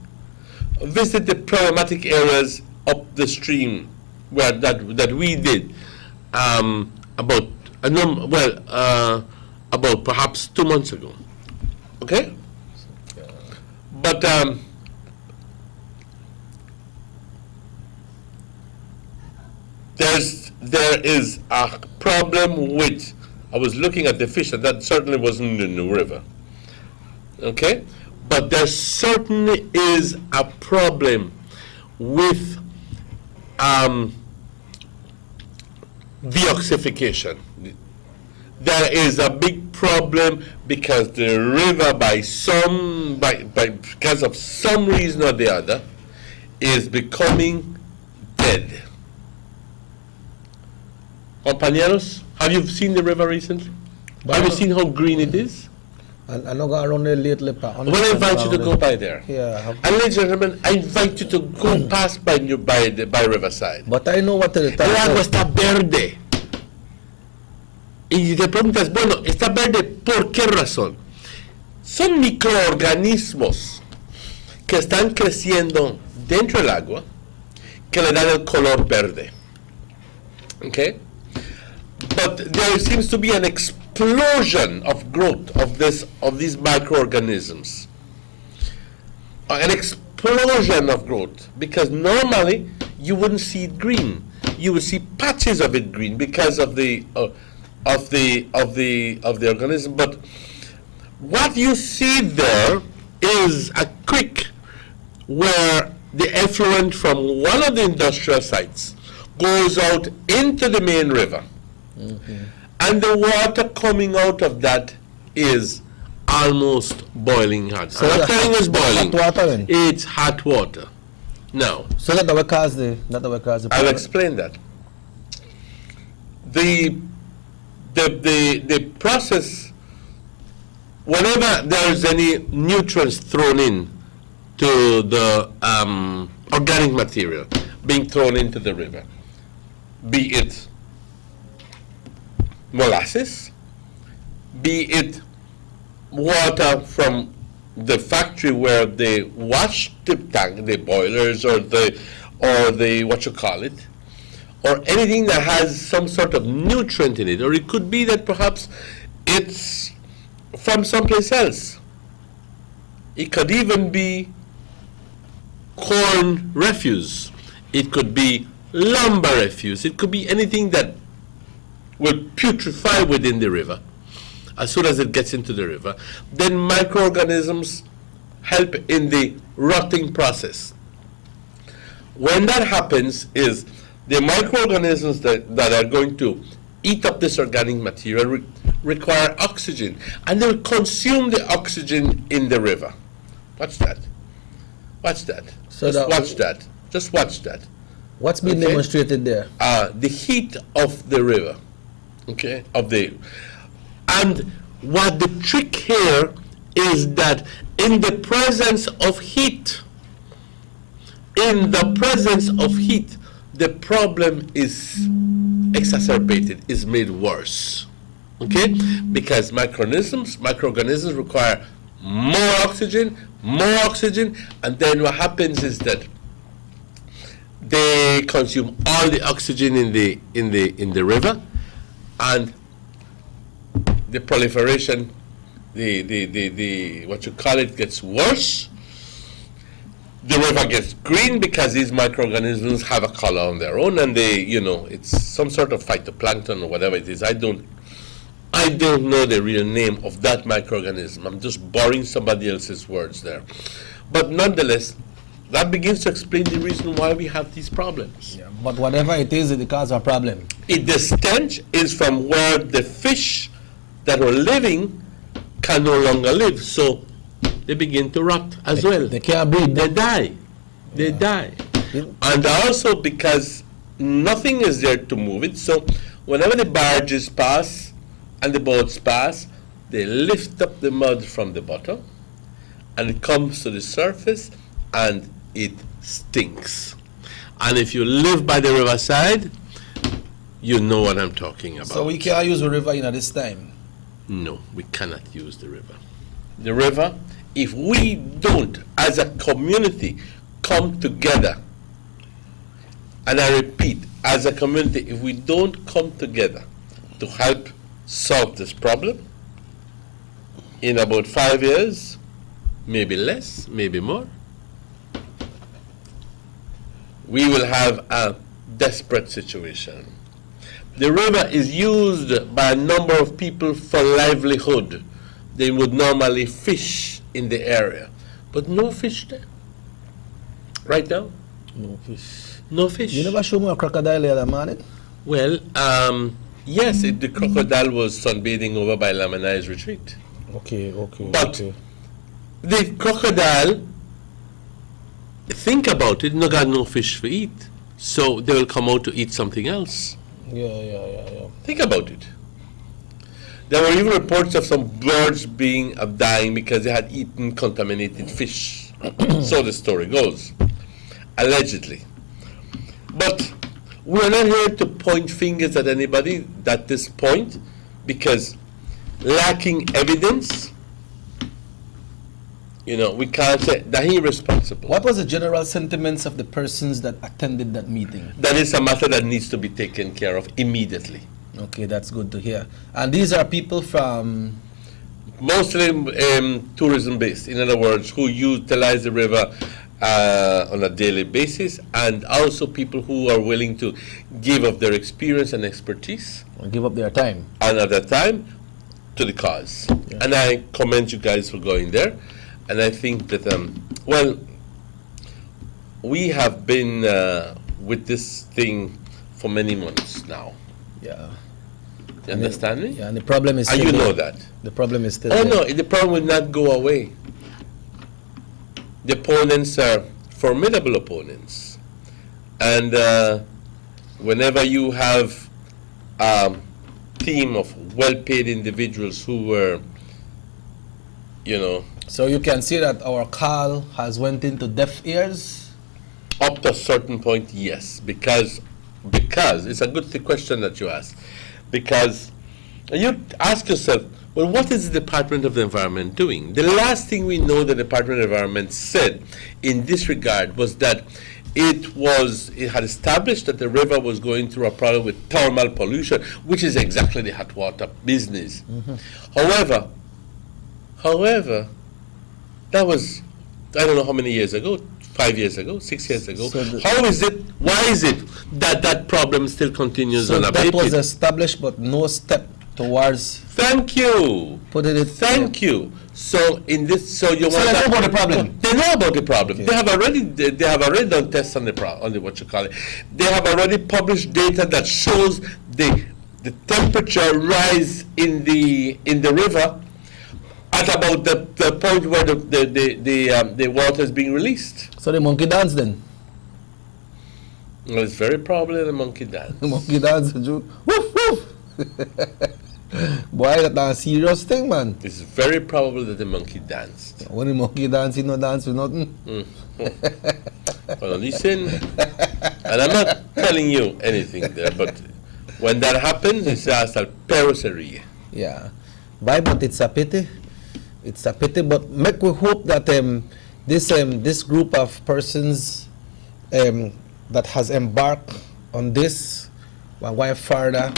visit the problematic areas up the stream where that we did about perhaps 2 months ago. Okay? But there is a problem with, I was looking at the fish, and that certainly wasn't in the river. Okay? But there certainly is a problem with deoxification. There is a big problem because the river, because of some reason or the other, is becoming dead. Compañeros, have you seen the river recently? Have you seen how green it is? I don't go around there lately. Well, I invite you to go by there. Yeah. And ladies and gentlemen, I invite you to go past by Riverside. But I know what the El agua está verde. Y te preguntas, bueno, está verde, ¿por qué razón? Son microorganismos que están creciendo dentro del agua que le dan el color verde. Okay? But there seems to be an explosion of growth of these microorganisms. An explosion of growth, because normally you wouldn't see it green. You would see patches of it green because of the organism. But what you see there is a creek where the effluent from one of the industrial sites goes out into the main river. Mm-hmm. And the water coming out of that is almost boiling hot. So I'm not telling you it's boiling. Hot water then? It's hot water. Now. So that will cause the I'll explain that. The process whenever there's any nutrients thrown in to the organic material being thrown into the river, be it molasses, be it water from the factory where they wash the tank, the boilers, or the what you call it, or anything that has some sort of nutrient in it, or it could be that perhaps it's from someplace else. It could even be corn refuse. It could be lumber refuse. It could be anything that will putrefy within the river as soon as it gets into the river. Then microorganisms help in the rotting process. When that happens is the microorganisms that are going to eat up this organic material require oxygen, and they'll consume the oxygen in the river. Watch that. Watch that. So Just watch that. Just watch that. What's being demonstrated there? The heat of the river. Okay? And what the trick here is that in the presence of heat, the problem is exacerbated, is made worse. Okay? Because microorganisms require more oxygen, and then what happens is that they consume all the oxygen in the river, and the proliferation, the what you call it, gets worse. The river gets green because these microorganisms have a color on their own, and it's some sort of phytoplankton or whatever it is. I don't know the real name of that microorganism. I'm just borrowing somebody else's words there. But nonetheless, that begins to explain the reason why we have these problems. Yeah, but whatever it is, it causes a problem. The stench is from where the fish that were living can no longer live. So they begin to rot as well. They can't breathe. They die. They die. And also because nothing is there to move it. So whenever the barges pass and the boats pass, they lift up the mud from the bottom, and it comes to the surface, and it stinks. And if you live by the riverside, you know what I'm talking about. So we can't use the river this time? No, we cannot use the river. The river, if we don't, as a community, come together, and I repeat, as a community, if we don't come together to help solve this problem, in about 5 years, maybe less, maybe more, we will have a desperate situation. The river is used by a number of people for livelihood. They would normally fish in the area, but no fish there. Right now? No fish. No fish. You never show me a crocodile the other morning? Well, yes, the crocodile was sunbathing over by Lamanai's retreat. Okay. But the crocodile, think about it, no got no fish to eat. So they will come out to eat something else. Yeah. Think about it. There were even reports of some birds dying because they had eaten contaminated fish. So the story goes, allegedly. But we're not here to point fingers at anybody at this point, because lacking evidence, we can't say that he's responsible. What was the general sentiments of the persons that attended that meeting? That is a matter that needs to be taken care of immediately. Okay, that's good to hear. And these are people from? Mostly tourism based. In other words, who utilize the river on a daily basis, and also people who are willing to give of their experience and expertise. And give up their time. And at that time, to the cause. Yeah. And I commend you guys for going there. And I think that, we have been with this thing for many months now. Yeah. You understand me? Yeah, and the problem is still there. Know that. The problem is still there. No, the problem will not go away. The opponents are formidable opponents. And whenever you have a team of well-paid individuals who were you know. So you can see that our call has went into deaf ears? Up to a certain point, yes, because it's a good question that you ask. Because you ask yourself, well, what is the Department of the Environment doing? The last thing we know the Department of the Environment said in this regard was that it had established that the river was going through a problem with thermal pollution, which is exactly the hot water business. However, that was, I don't know how many years ago, 5 years ago, 6 years ago. So why is it that problem still continues So unabated? that was established, but no step towards. Thank you. Thank you. So in this, so you So want they know that- about the problem? They know about the problem. Okay. They have already done tests on the what you call it. They have already published data that shows the temperature rise in the river at about the point where the water is being released. So the monkey dance then? Well, it's very probably the monkey dance. The monkey dance, Woof, woof. Boy, that's a serious thing, man. It's very probable that the monkey danced. When the monkey dance, he no dance with nothing. Well, listen, and I'm not telling you anything there, but when that happens, it's just a peroseria. Yeah. But it's a pity. It's a pity, but make we hope that this group of persons that has embarked on this will go further.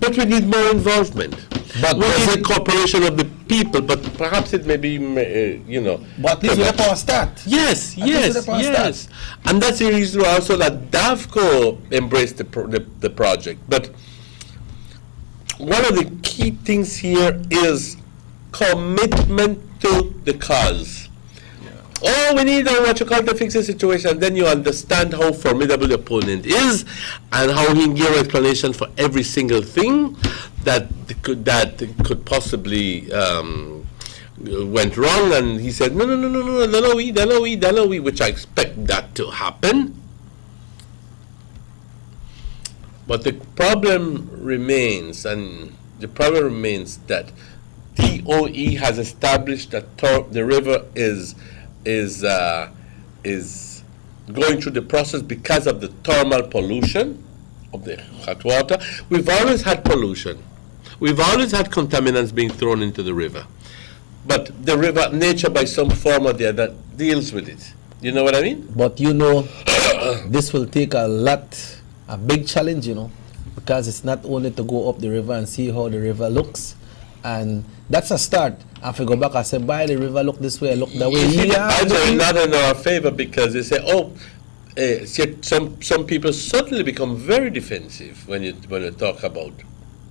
But we need more involvement. But we need the cooperation of the people, but perhaps it may be, you know. But at least we have to start. Yes, At least we yes, have to yes. start. And that's the reason also that DAVCO embraced the project. But one of the key things here is commitment to the cause. All we need are what you call to fix the situation, and then you understand how formidable the opponent is and how he can give explanation for every single thing that could possibly went wrong. And he said, no, which I expect that to happen. But the problem remains, and the problem remains that DOE has established that the river is going through the process because of the thermal pollution of the hot water. We've always had pollution. We've always had contaminants being thrown into the river. But the river, nature by some form or the other, deals with it. You know what I mean? But you know, this will take a big challenge, you know, because it's not only to go up the river and see how the river looks, and that's a start. If we go back and say, by the river look this way, look that way. It's not in our favor because they say, some people suddenly become very defensive when you talk about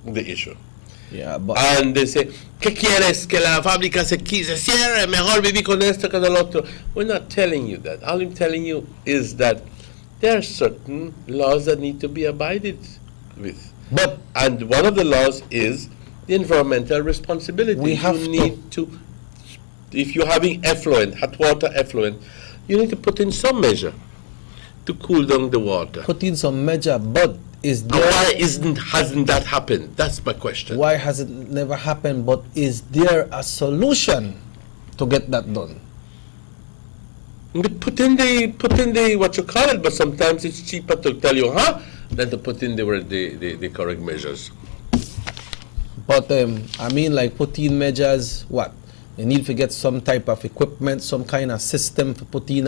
the issue. Yeah, but and they say, ¿qué quieres? Que la fábrica se cierre, mejor vivir con esto que del otro. We're not telling you that. All I'm telling you is that there are certain laws that need to be abided with. And one of the laws is the environmental responsibility. If you're having hot water effluent, you need to put in some measure to cool down the water. Put in some measure, but why hasn't that happened? That's my question. Why has it never happened? But is there a solution to get that done? Put in the what you call it, but sometimes it's cheaper to tell you, than to put in the correct measures. But I mean, like put in measures. What? You need to get some type of equipment, some kind of system to put in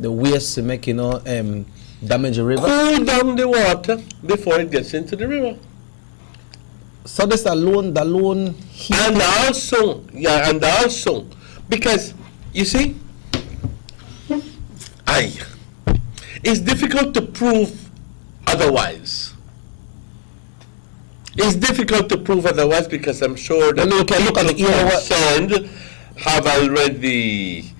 the waste to make damage the river. Cool down the water before it gets into the river. So this alone. And also, because you see, it's difficult to prove otherwise. It's difficult to prove otherwise because I'm sure that people concerned have already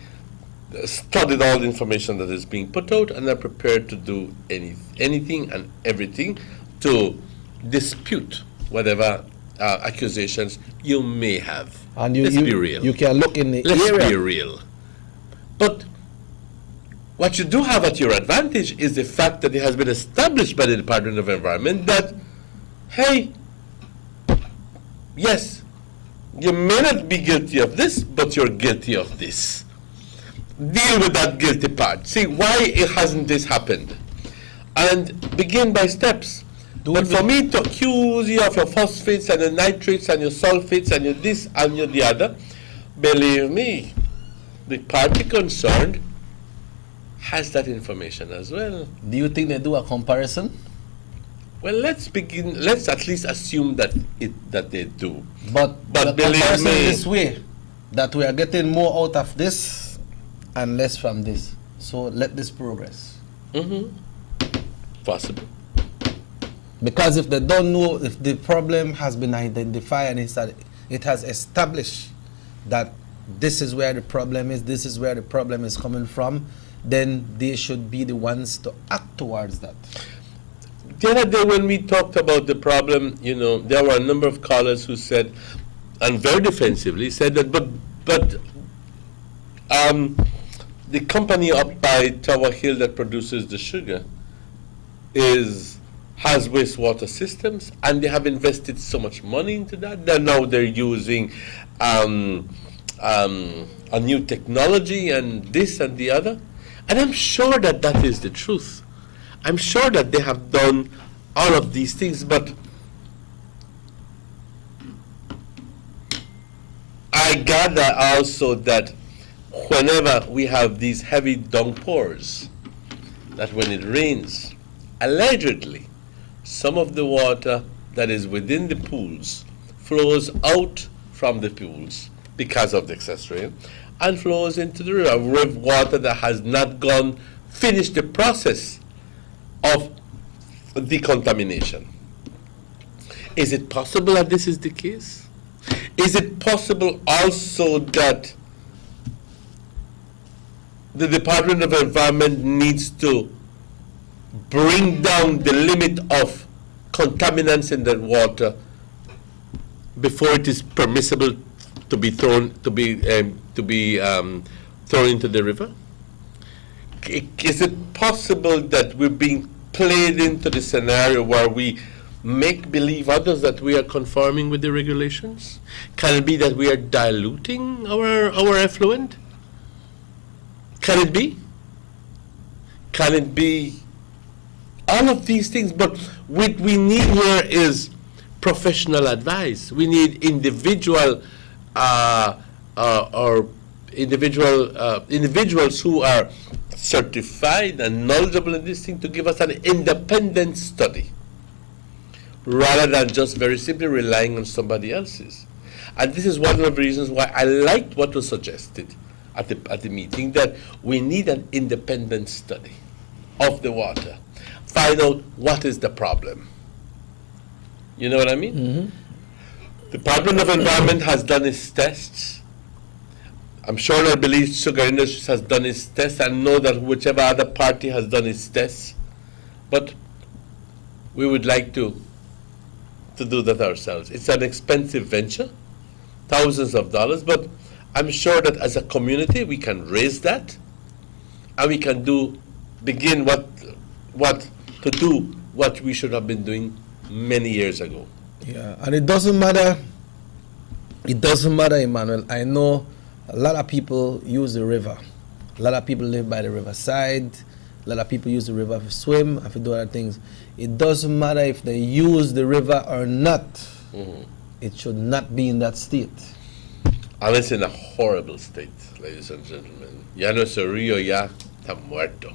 studied all the information that is being put out and are prepared to do anything and everything to dispute whatever accusations you may have. And Let's be real. You can look in the Let's area. be real. But what you do have at your advantage is the fact that it has been established by the Department of Environment that, hey, yes, You may not be guilty of this, but you're guilty of this. Deal with that guilty part. See why it hasn't this happened, and begin by steps. But for me to accuse you of your phosphates and your nitrates and your sulfates and your this and your the other, believe me, the party concerned has that information as well. Do you think they do a comparison? Well, let's at least assume that they do. But the believe comparison me, this way, that we are getting more out of this and less from this. So let this progress. Possible. Because if they don't know, if the problem has been identified and it has established that this is where the problem is, this is where the problem is coming from, then they should be the ones to act towards that. The other day when we talked about the problem, there were a number of callers who said, and very defensively said that, but the company up by Tower Hill that produces the sugar has wastewater systems, and they have invested so much money into that. Now they're using a new technology and this and the other. And I'm sure that is the truth. I'm sure that they have done all of these things, but I gather also that whenever we have these heavy downpours, that when it rains, allegedly, some of the water that is within the pools flows out from the pools because of the excess rain and flows into the river, water that has not finished the process of decontamination. Is it possible that this is the case? Is it possible also that the Department of Environment needs to bring down the limit of contaminants in that water before it is permissible to be thrown thrown into the river? Is it possible that we're being played into the scenario where we make believe others that we are conforming with the regulations? Can it be that we are diluting our effluent? Can it be? Can it be all of these things? But what we need here is professional advice. We need individuals who are certified and knowledgeable in this thing to give us an independent study, rather than just very simply relying on somebody else's. And this is one of the reasons why I liked what was suggested at the meeting, that we need an independent study of the water. Find out what is the problem. You know what I mean? Mm-hmm. The Department of Environment has done its tests. I'm sure that Belize Sugar Industries has done its tests, and know that whichever other party has done its tests. But we would like to do that ourselves. It's an expensive venture, thousands of dollars, but I'm sure that as a community we can raise that, and we can begin what we should have been doing many years ago. Yeah, and it doesn't matter, Emmanuel. I know a lot of people use the river. A lot of people live by the riverside. A lot of people use the river to swim and to do other things. It doesn't matter if they use the river or not. Mm-hmm. It should not be in that state. And it's in a horrible state, ladies and gentlemen. Ya nuestro río ya está muerto.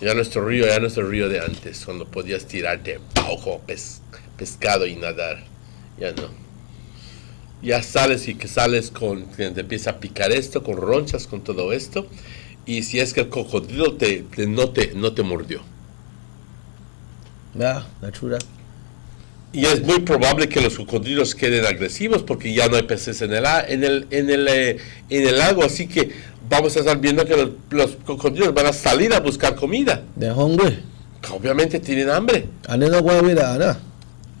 Ya nuestro río de antes, cuando podías tirarte como pescado y nadar. Ya no. Ya sales te empieza a picar esto, con ronchas, con todo esto, y si es que el cocodrilo no te mordió. Yeah, that's true that. Y es muy probable que los cocodrilos queden agresivos porque ya no hay peces en el lago, así que vamos a estar viendo que los cocodrilos van a salir a buscar comida. They're hungry. Obviamente tienen hambre. And they're not going with Anna.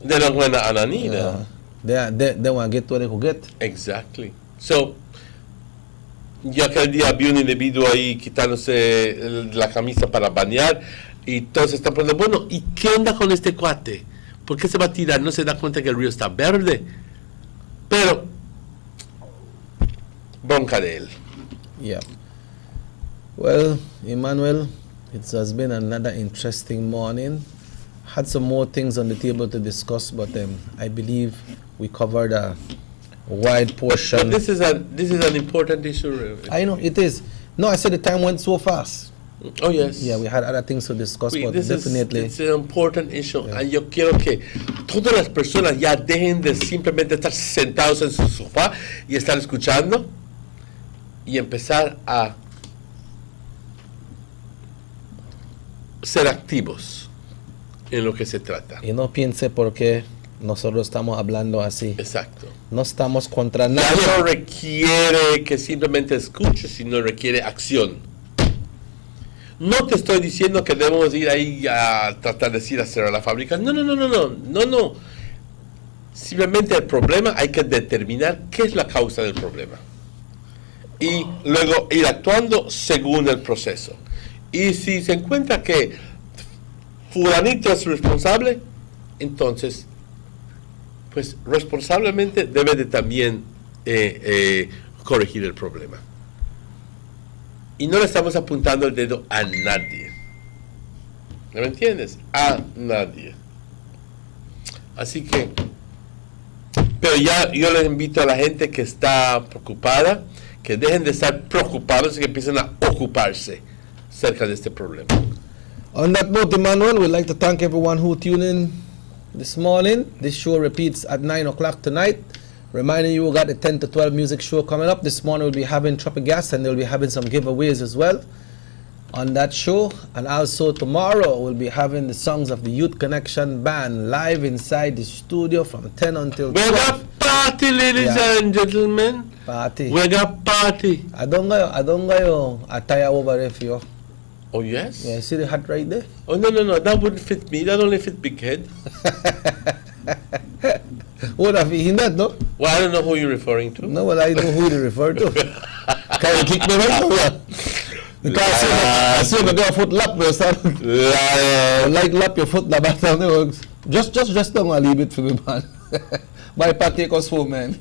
They're not going to Anna neither. They want to get what they could get. Exactly. So, yo aquel día vi un individuo ahí quitándose la camisa para bañar y todos están preguntando, bueno, ¿y qué onda con este cuate? ¿Por qué se va a tirar? ¿No se da cuenta que el río está verde? Pero, bronca de él. Yeah. Well, Emmanuel, it has been another interesting morning. Had some more things on the table to discuss, but I believe we covered a wide portion. But this is an important issue. I know it is. No, I said the time went so fast. Oh yes. Yeah, we had other things to discuss, but definitely. It's an important issue. And yo quiero que todas las personas ya dejen de simplemente estar sentados en su sofá y estar escuchando y empezar a ser activos en lo que se trata. Y no piense por qué nosotros estamos hablando así. Exacto. No estamos contra nadie. Ya no requiere que simplemente escuches, sino requiere acción. No te estoy diciendo que debemos ir ahí a tratar de ir a cerrar la fábrica. No. Simplemente el problema hay que determinar qué es la causa del problema. Y luego ir actuando según el proceso. Y si se encuentra que fulanito es responsable, entonces, pues responsablemente debe de también corregir el problema. Y no le estamos apuntando el dedo a nadie. ¿Me entiendes? A nadie. Así que, pero ya yo les invito a la gente que está preocupada, que dejen de estar preocupados y que empiecen a ocuparse cerca de este problema. On that note, Emmanuel, we'd like to thank everyone who tuned in this morning. This show repeats at 9 o'clock tonight. Reminding you, we got the 10 to 12 music show coming up. This morning we'll be having Tropic Gas, and they'll be having some giveaways as well on that show. And also tomorrow we'll be having the songs of the Youth Connection Band live inside the studio from 10 until 12. We got party, ladies and gentlemen. Party. We got party. I don't go attire over there for you. Oh yes? Yeah, see the hat right there? Oh no, that wouldn't fit me. That only fit Big Head. What have you that, no? Well, I don't know who you're referring to. No, well, I know who you refer to. Can you kick me right over? Because I see the girl foot lap yourself. Like lap your foot the bottom. Just don't leave it for me, man. My pa take us home, man.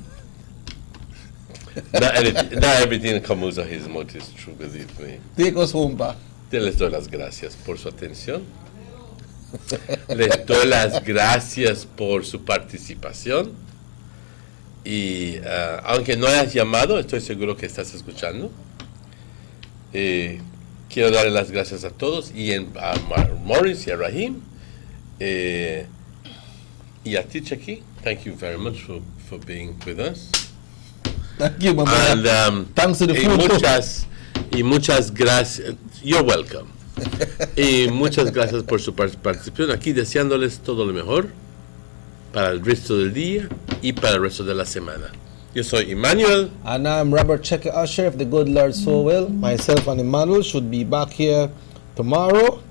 Not everything that comes out of his mouth is true, believe me. Take us home, pa. Les doy las gracias por su atención. Les doy las gracias por su participación. Y aunque no hayas llamado, estoy seguro que estás escuchando. Quiero darle las gracias a todos y a Morris y a Rahim. Y a ti, Chucky. Thank you very much for being with us. Thank you, Mama. And, thanks to the food. Y muchas gracias. You're welcome. Y muchas gracias por su participación aquí, deseándoles todo lo mejor para el resto del día y para el resto de la semana. Yo soy Emmanuel. And I'm Robert Checker Usher, if the good Lord so will. Myself and Emmanuel should be back here tomorrow,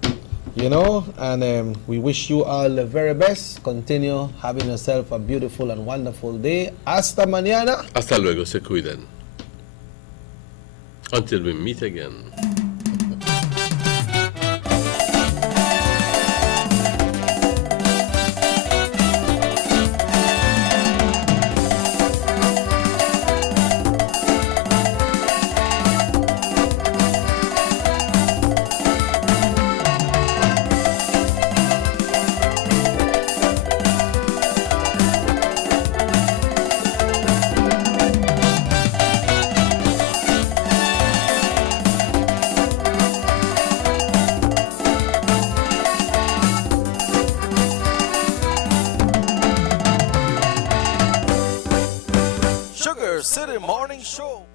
and we wish you all the very best. Continue having yourself a beautiful and wonderful day. Hasta mañana. Hasta luego, se cuidan. Until we meet again. Sugar City Morning Show.